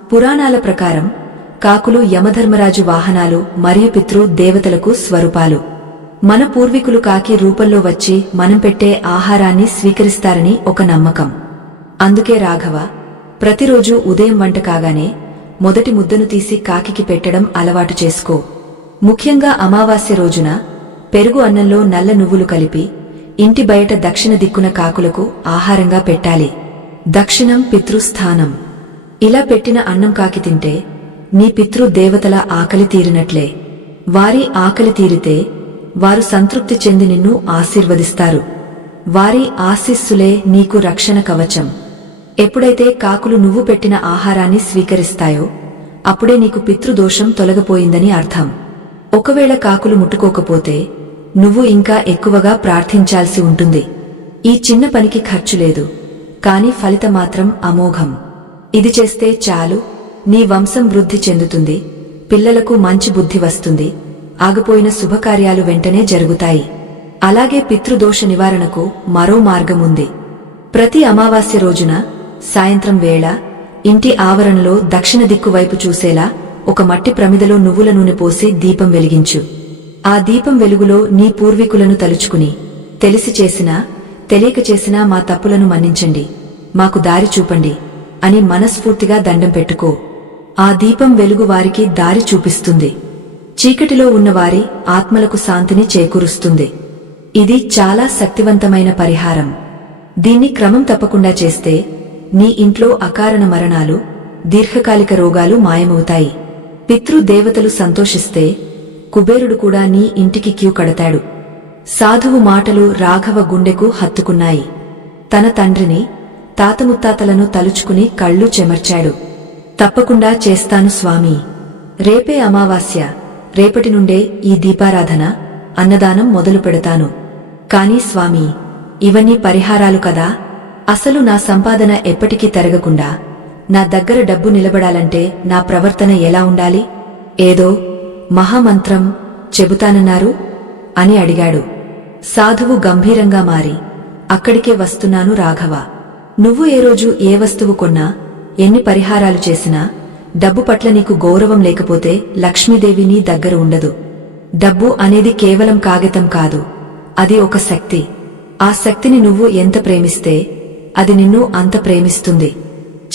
పురాణాల ప్రకారం కాకులు యమధర్మరాజు వాహనాలు మరియు పితృ దేవతలకు స్వరూపాలు. మన పూర్వీకులు కాకి రూపంలో వచ్చి మనం పెట్టే ఆహారాన్ని స్వీకరిస్తారని ఒక నమ్మకం. అందుకే రాఘవ, ప్రతిరోజూ ఉదయం వంట కాగానే మొదటి ముద్దను తీసి కాకికి పెట్టడం అలవాటు చేసుకో. ముఖ్యంగా అమావాస్య రోజున పెరుగు అన్నంలో నల్ల నువ్వులు కలిపి ఇంటి బయట దక్షిణ దిక్కున కాకులకు ఆహారంగా పెట్టాలి. దక్షిణం పితృస్థానం. ఇలా పెట్టిన అన్నం కాకి తింటే నీ పితృదేవతల ఆకలి తీరినట్లే. వారి ఆకలి తీరితే వారు సంతృప్తి చెంది నిన్ను ఆశీర్వదిస్తారు. వారి ఆశీస్సులే నీకు రక్షణ కవచం. ఎప్పుడైతే కాకులు నువ్వు పెట్టిన ఆహారాన్ని స్వీకరిస్తాయో అప్పుడే నీకు పితృదోషం తొలగిపోయిందని అర్థం. ఒకవేళ కాకులు ముట్టుకోకపోతే నువ్వు ఇంకా ఎక్కువగా ప్రార్థించాల్సి ఉంటుంది. ఈ చిన్న పనికి ఖర్చు లేదు, కాని ఫలితం మాత్రం అమోఘం. ఇది చేస్తే చాలు, నీ వంశం వృద్ధి చెందుతుంది, పిల్లలకు మంచి బుద్ధి వస్తుంది, ఆగిపోయిన శుభకార్యాలు వెంటనే జరుగుతాయి. అలాగే పితృదోష నివారణకు మరో మార్గముంది. ప్రతి అమావాస్య రోజున సాయంత్రం వేళ ఇంటి ఆవరణలో దక్షిణ దిక్కు వైపు చూసేలా ఒక మట్టి ప్రమిదలో నువ్వుల నూనె పోసి దీపం వెలిగించు. ఆ దీపం వెలుగులో నీ పూర్వీకులను తలుచుకుని, తెలిసి చేసినా తెలియక చేసినా మా తప్పులను మన్నించండి, మాకు దారి చూపండి అని మనస్ఫూర్తిగా దండం పెట్టుకో. ఆ దీపం వెలుగు వారికి దారి చూపిస్తుంది. చీకటిలో ఉన్నవారి ఆత్మలకు శాంతిని చేకూరుస్తుంది. ఇది చాలా శక్తివంతమైన పరిహారం. దీన్ని క్రమం తప్పకుండా చేస్తే నీ ఇంట్లో అకారణ మరణాలు, దీర్ఘకాలిక రోగాలు మాయమవుతాయి. పితృదేవతలు సంతోషిస్తే కుబేరుడు కూడా నీ ఇంటికి క్యూ కడతాడు. సాధువు మాటలు రాఘవ గుండెకు హత్తుకున్నాయి. తన తండ్రిని, తాతముత్తాతలను తలుచుకుని కళ్ళు చెమర్చాడు. తప్పకుండా చేస్తాను స్వామీ. రేపే అమావాస్య, రేపటి నుండే ఈ దీపారాధన, అన్నదానం మొదలు పెడతాను. కాని స్వామీ, ఇవన్నీ పరిహారాలు కదా. అసలు నా సంపాదన ఎప్పటికీ తరగకుండా నా దగ్గర డబ్బు నిలబడాలంటే నా ప్రవర్తన ఎలా ఉండాలి? ఏదో మహామంత్రం చెబుతానన్నారు అని అడిగాడు. సాధువు గంభీరంగా మారి, అక్కడికే వస్తున్నాను రాఘవ. నువ్వు ఏ రోజు ఏ వస్తువు కొన్నా, ఎన్ని పరిహారాలు చేసినా డబ్బు పట్ల నీకు గౌరవం లేకపోతే లక్ష్మీదేవి నీ దగ్గర ఉండదు. డబ్బు అనేది కేవలం కాగితం కాదు, అది ఒక శక్తి. ఆ శక్తిని నువ్వు ఎంత ప్రేమిస్తే అది నిన్ను అంత ప్రేమిస్తుంది.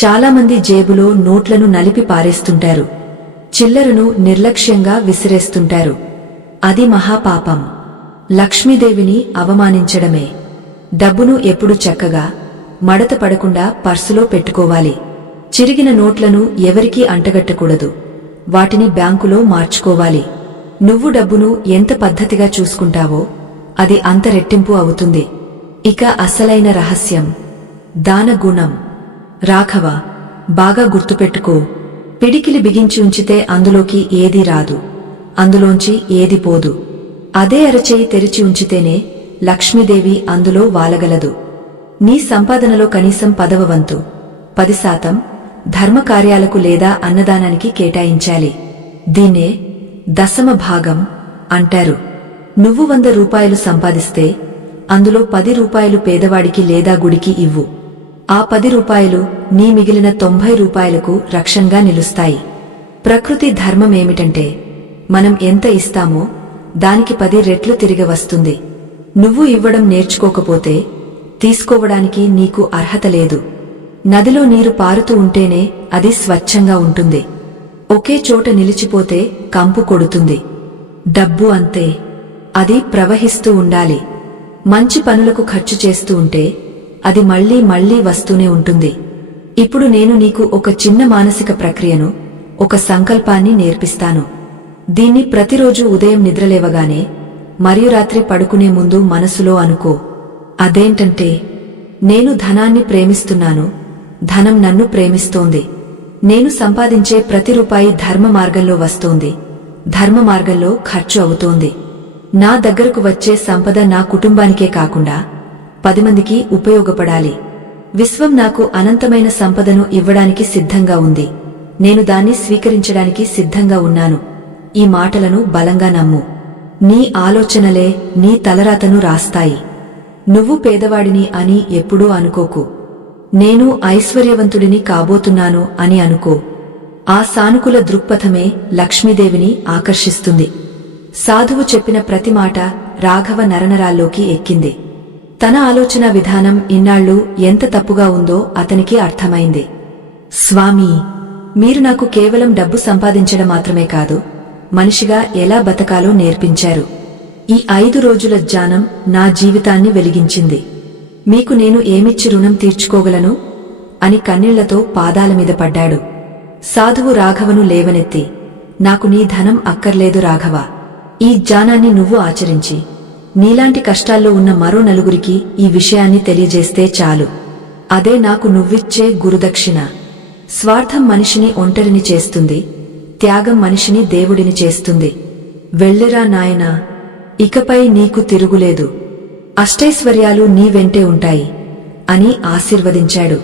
చాలామంది జేబులో నోట్లను నలిపి పారేస్తుంటారు, చిల్లరను నిర్లక్ష్యంగా విసిరేస్తుంటారు. అది మహాపాపం. లక్ష్మీదేవిని అవమానించడమే. డబ్బును ఎప్పుడు చక్కగా మడత పడకుండా పర్సులో పెట్టుకోవాలి. చిరిగిన నోట్లను ఎవరికీ అంటగట్టకూడదు. వాటిని బ్యాంకులో మార్చుకోవాలి. నువ్వు డబ్బును ఎంత పద్ధతిగా చూసుకుంటావో అది అంత రెట్టింపు అవుతుంది. ఇక అసలైన రహస్యం దాన గుణం. రాఘవ, బాగా గుర్తుపెట్టుకో. పిడికిలి బిగించి ఉంచితే అందులోకి ఏదీ రాదు, అందులోంచి ఏది పోదు. అదే అరచేయి తెరిచి ఉంచితేనే లక్ష్మీదేవి అందులో వాలగలదు. నీ సంపాదనలో కనీసం 10వ వంతు, 10% ధర్మకార్యాలకు లేదా అన్నదానానికి కేటాయించాలి. దీన్నే దశమ భాగం అంటారు. నువ్వు 100 రూపాయలు సంపాదిస్తే అందులో 10 రూపాయలు పేదవాడికి లేదా గుడికి ఇవ్వు. ఆ 10 రూపాయలు నీ మిగిలిన 90 రూపాయలకు రక్షణగా నిలుస్తాయి. ప్రకృతి ధర్మమేమిటంటే మనం ఎంత ఇస్తామో దానికి 10 రెట్లు తిరిగి వస్తుంది. నువ్వు ఇవ్వడం నేర్చుకోకపోతే తీసుకోవడానికి నీకు అర్హత లేదు. నదిలో నీరు పారుతూ ఉంటేనే అది స్వచ్ఛంగా ఉంటుంది. ఒకే చోట నిలిచిపోతే కంపు కొడుతుంది. డబ్బు అంతే, అది ప్రవహిస్తూ ఉండాలి. మంచి పనులకు ఖర్చు చేస్తూ ఉంటే అది మళ్లీ మళ్లీ వస్తూనే ఉంటుంది. ఇప్పుడు నేను నీకు ఒక చిన్న మానసిక ప్రక్రియను, ఒక సంకల్పాన్ని నేర్పిస్తాను. దీన్ని ప్రతిరోజు ఉదయం నిద్రలేవగానే మరియు రాత్రి పడుకునే ముందు మనసులో అనుకో. అదేంటంటే, నేను ధనాన్ని ప్రేమిస్తున్నాను, ధనం నన్ను ప్రేమిస్తోంది. నేను సంపాదించే ప్రతి రూపాయి ధర్మ మార్గంలో వస్తోంది, ధర్మ మార్గంలో ఖర్చు అవుతోంది. నా దగ్గరకు వచ్చే సంపద నా కుటుంబానికే కాకుండా 10 మందికి ఉపయోగపడాలి. విశ్వం నాకు అనంతమైన సంపదను ఇవ్వడానికి సిద్ధంగా ఉంది. నేను దాన్ని స్వీకరించడానికి సిద్ధంగా ఉన్నాను. ఈ మాటలను బలంగా నమ్ము. నీ ఆలోచనలే నీ తలరాతను రాస్తాయి. నువ్వు పేదవాడిని అని ఎప్పుడూ అనుకోకు. నేను ఐశ్వర్యవంతుడిని కాబోతున్నాను అని అనుకో. ఆ సానుకూల దృక్పథమే లక్ష్మీదేవిని ఆకర్షిస్తుంది. సాధువు చెప్పిన ప్రతి మాట రాఘవ నరనరాల్లోకి ఎక్కింది. తన ఆలోచన విధానం ఇన్నాళ్లు ఎంత తప్పుగా ఉందో అతనికి అర్థమైంది. స్వామీ, మీరు నాకు కేవలం డబ్బు సంపాదించడం మాత్రమే కాదు, మనిషిగా ఎలా బతకాలో నేర్పించారు. ఈ 5 రోజుల ధ్యానం నా జీవితాన్ని వెలిగించింది. మీకు నేను ఏమిచ్చి రుణం తీర్చుకోగలను అని కన్నీళ్లతో పాదాల మీద పడ్డాడు. సాధువు రాఘవను లేవనెత్తి, నాకు నీ ధనం అక్కర్లేదు రాఘవ. ఈ ధ్యానాన్ని నువ్వు ఆచరించి నీలాంటి కష్టాల్లో ఉన్న మరో నలుగురికి ఈ విషయాన్ని తెలియజేస్తే చాలు. అదే నాకు నువ్విచ్చే గురుదక్షిణ. స్వార్థం మనిషిని ఒంటరిని చేస్తుంది, త్యాగం మనిషిని దేవుడిని చేస్తుంది. వెళ్ళిరా నాయనా, ఇకపై నీకు తిరుగులేదు. అష్టైశ్వర్యాలు నీ వెంటే ఉంటాయి అని ఆశీర్వదించాడు.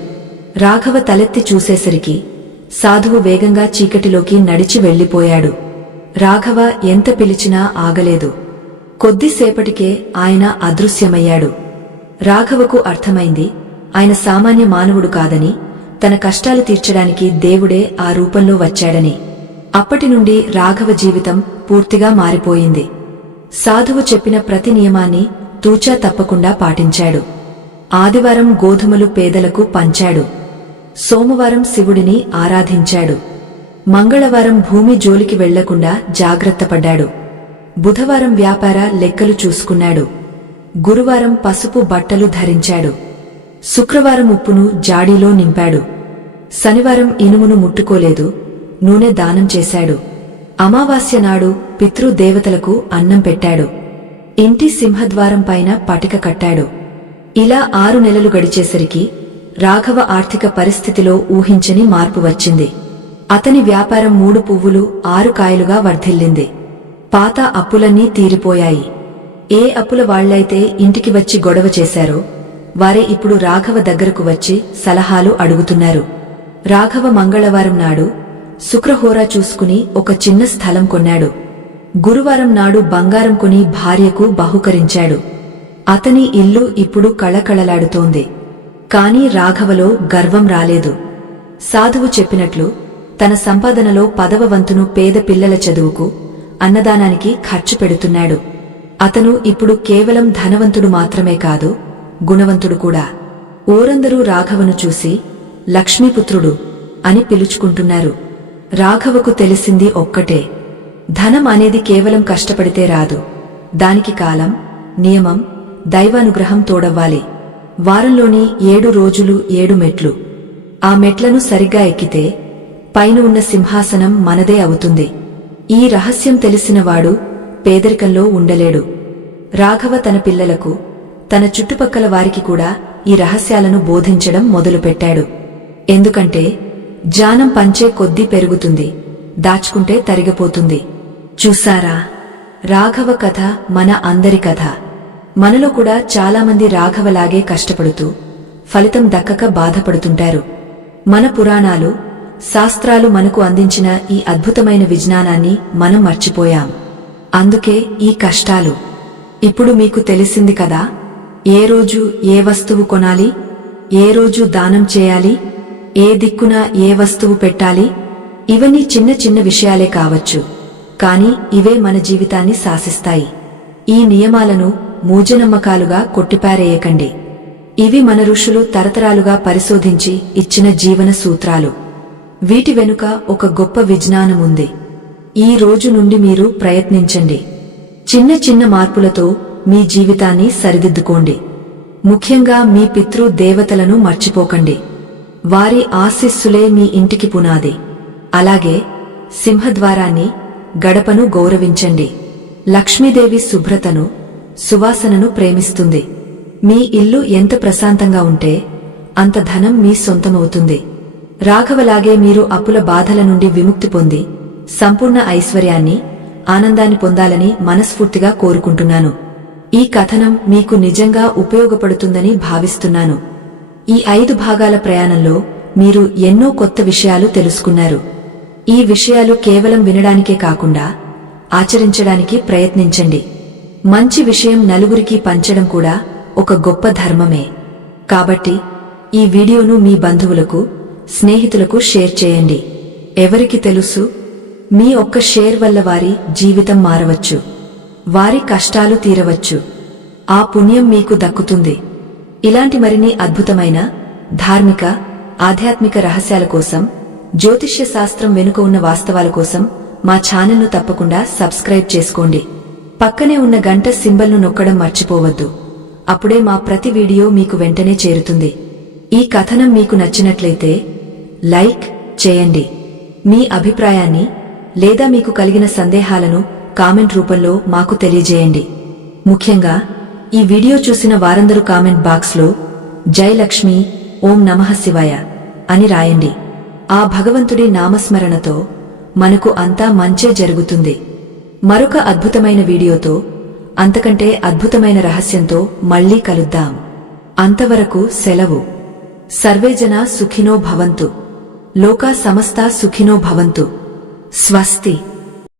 రాఘవ తలెత్తి చూసేసరికి సాధువు వేగంగా చీకటిలోకి నడిచి వెళ్లిపోయాడు. రాఘవ ఎంత పిలిచినా ఆగలేదు. కొద్దిసేపటికే ఆయన అదృశ్యమయ్యాడు. రాఘవకు అర్థమైంది, ఆయన సామాన్య మానవుడు కాదని, తన కష్టాలు తీర్చడానికి దేవుడే ఆ రూపంలో వచ్చాడని. అప్పటినుండి రాఘవ జీవితం పూర్తిగా మారిపోయింది. సాధువు చెప్పిన ప్రతి నియమాన్ని తూచా తప్పకుండా పాటించాడు. ఆదివారం గోధుమలు పేదలకు పంచాడు. సోమవారం శివుడిని ఆరాధించాడు. మంగళవారం భూమి జోలికి వెళ్లకుండా జాగ్రత్తపడ్డాడు. బుధవారం వ్యాపార లెక్కలు చూసుకున్నాడు. గురువారం పసుపు బట్టలు ధరించాడు. శుక్రవారం ఉప్పును జాడీలో నింపాడు. శనివారం ఇనుమును ముట్టుకోలేదు, నూనె దానం చేశాడు. అమావాస్య నాడు పితృదేవతలకు అన్నం పెట్టాడు. ఇంటి సింహద్వారం పైన పటిక కట్టాడు. ఇలా 6 నెలలు గడిచేసరికి రాఘవ ఆర్థిక పరిస్థితిలో ఊహించని మార్పు వచ్చింది. అతని వ్యాపారం 3 పువ్వులు 6 కాయలుగా వర్ధిల్లింది. పాత అప్పులన్నీ తీరిపోయాయి. ఏ అప్పుల వాళ్లైతే ఇంటికి వచ్చి గొడవ చేశారో వారే ఇప్పుడు రాఘవ దగ్గరకు వచ్చి సలహాలు అడుగుతున్నారు. రాఘవ మంగళవారం నాడు శుక్రహోరా చూసుకుని ఒక చిన్న స్థలం కొన్నాడు. గురువారం నాడు బంగారం కొని భార్యకు బహుకరించాడు. అతని ఇల్లు ఇప్పుడు కళకళలాడుతోంది. కాని రాఘవలో గర్వం రాలేదు. సాధువు చెప్పినట్లు తన సంపాదనలో 10వ వంతును పేద పిల్లల చదువుకు, అన్నదానానికి ఖర్చు పెడుతున్నాడు. అతను ఇప్పుడు కేవలం ధనవంతుడు మాత్రమే కాదు, గుణవంతుడు కూడా. ఊరందరూ రాఘవను చూసి లక్ష్మీపుత్రుడు అని పిలుచుకుంటున్నారు. రాఘవకు తెలిసింది ఒక్కటే, ధనం అనేది కేవలం కష్టపడితే రాదు. దానికి కాలం, నియమం, దైవానుగ్రహం తోడవ్వాలి. వారంలోని 7 రోజులు 7 మెట్లు. ఆ మెట్లను సరిగ్గా ఎక్కితే పైన ఉన్న సింహాసనం మనదే అవుతుంది. ఈ రహస్యం తెలిసినవాడు పేదరికంలో ఉండలేడు. రాఘవ తన పిల్లలకు, తన చుట్టుపక్కల వారికి కూడా ఈ రహస్యాలను బోధించడం మొదలుపెట్టాడు. ఎందుకంటే జ్ఞానం పంచే కొద్దీ పెరుగుతుంది, దాచుకుంటే తరిగిపోతుంది. చూసారా, రాఘవ కథ మన అందరి కథ. మనలో కూడా చాలామంది రాఘవలాగే కష్టపడుతూ ఫలితం దక్కక బాధపడుతుంటారు. మన పురాణాలు, శాస్త్రాలు మనకు అందించిన ఈ అద్భుతమైన విజ్ఞానాన్ని మనం మర్చిపోయాం. అందుకే ఈ కష్టాలు. ఇప్పుడు మీకు తెలిసింది కదా, ఏ రోజు ఏ వస్తువు కొనాలి, ఏ రోజు దానం చేయాలి, ఏ దిక్కున ఏ వస్తువు పెట్టాలి. ఇవన్నీ చిన్న చిన్న విషయాలే కావచ్చు, కాని ఇవే మన జీవితాన్ని శాసిస్తాయి. ఈ నియమాలను మూఢనమ్మకాలుగా కొట్టిపారేయకండి. ఇవి మన ఋషులు తరతరాలుగా పరిశోధించి ఇచ్చిన జీవన సూత్రాలు. వీటి వెనుక ఒక గొప్ప విజ్ఞానముంది. ఈ రోజు నుండి మీరు ప్రయత్నించండి. చిన్న చిన్న మార్పులతో మీ జీవితాన్ని సరిదిద్దుకోండి. ముఖ్యంగా మీ పితృ దేవతలను మర్చిపోకండి. వారి ఆశీస్సులే మీ ఇంటికి పునాది. అలాగే సింహద్వారాన్ని, గడపను గౌరవించండి. లక్ష్మీదేవి శుభ్రతను, సువాసనను ప్రేమిస్తుంది. మీ ఇల్లు ఎంత ప్రశాంతంగా ఉంటే అంత ధనం మీ సొంతమవుతుంది. రాఘవలాగే మీరు అప్పుల బాధల నుండి విముక్తి పొంది సంపూర్ణ ఐశ్వర్యాన్ని, ఆనందాన్ని పొందాలని మనస్ఫూర్తిగా కోరుకుంటున్నాను. ఈ కథనం మీకు నిజంగా ఉపయోగపడుతుందని భావిస్తున్నాను. ఈ 5 భాగాల ప్రయాణంలో మీరు ఎన్నో కొత్త విషయాలు తెలుసుకున్నారు. ఈ విషయాలు కేవలం వినడానికే కాకుండా ఆచరించడానికి ప్రయత్నించండి. మంచి విషయం నలుగురికి పంచడం కూడా ఒక గొప్ప ధర్మమే. కాబట్టి ఈ వీడియోను మీ బంధువులకు, స్నేహితులకు షేర్ చేయండి. ఎవరికి తెలుసు, మీ ఒక్క షేర్ వల్ల వారి జీవితం మారవచ్చు, వారి కష్టాలు తీరవచ్చు. ఆ పుణ్యం మీకు దక్కుతుంది. ఇలాంటి మరిన్ని అద్భుతమైన ధార్మిక, ఆధ్యాత్మిక రహస్యాల కోసం, జ్యోతిష్య శాస్త్రం వెనుక ఉన్న వాస్తవాల కోసం మా ఛానల్ను తప్పకుండా సబ్స్క్రైబ్ చేసుకోండి. పక్కనే ఉన్న గంట సింబల్ను నొక్కడం మర్చిపోవద్దు. అప్పుడే మా ప్రతి వీడియో మీకు వెంటనే చేరుతుంది. ఈ కథనం మీకు నచ్చినట్లయితే లైక్ చేయండి. మీ అభిప్రాయాన్ని లేదా మీకు కలిగిన సందేహాలను కామెంట్ రూపంలో మాకు తెలియజేయండి. ముఖ్యంగా ఈ వీడియో చూసిన వారందరూ కామెంట్ బాక్స్లో జై లక్ష్మి, ఓం నమః శివాయ అని రాయండి. ఆ భగవంతుడి నామస్మరణతో మనకు అంతా మంచే జరుగుతుంది. మరొక అద్భుతమైన వీడియోతో, అంతకంటే అద్భుతమైన రహస్యంతో మళ్లీ కలుద్దాం. అంతవరకు సెలవు. సర్వే జనా సుఖినో భవంతు. లోకా సమస్తా సుఖినో భవంతు. స్వస్తి.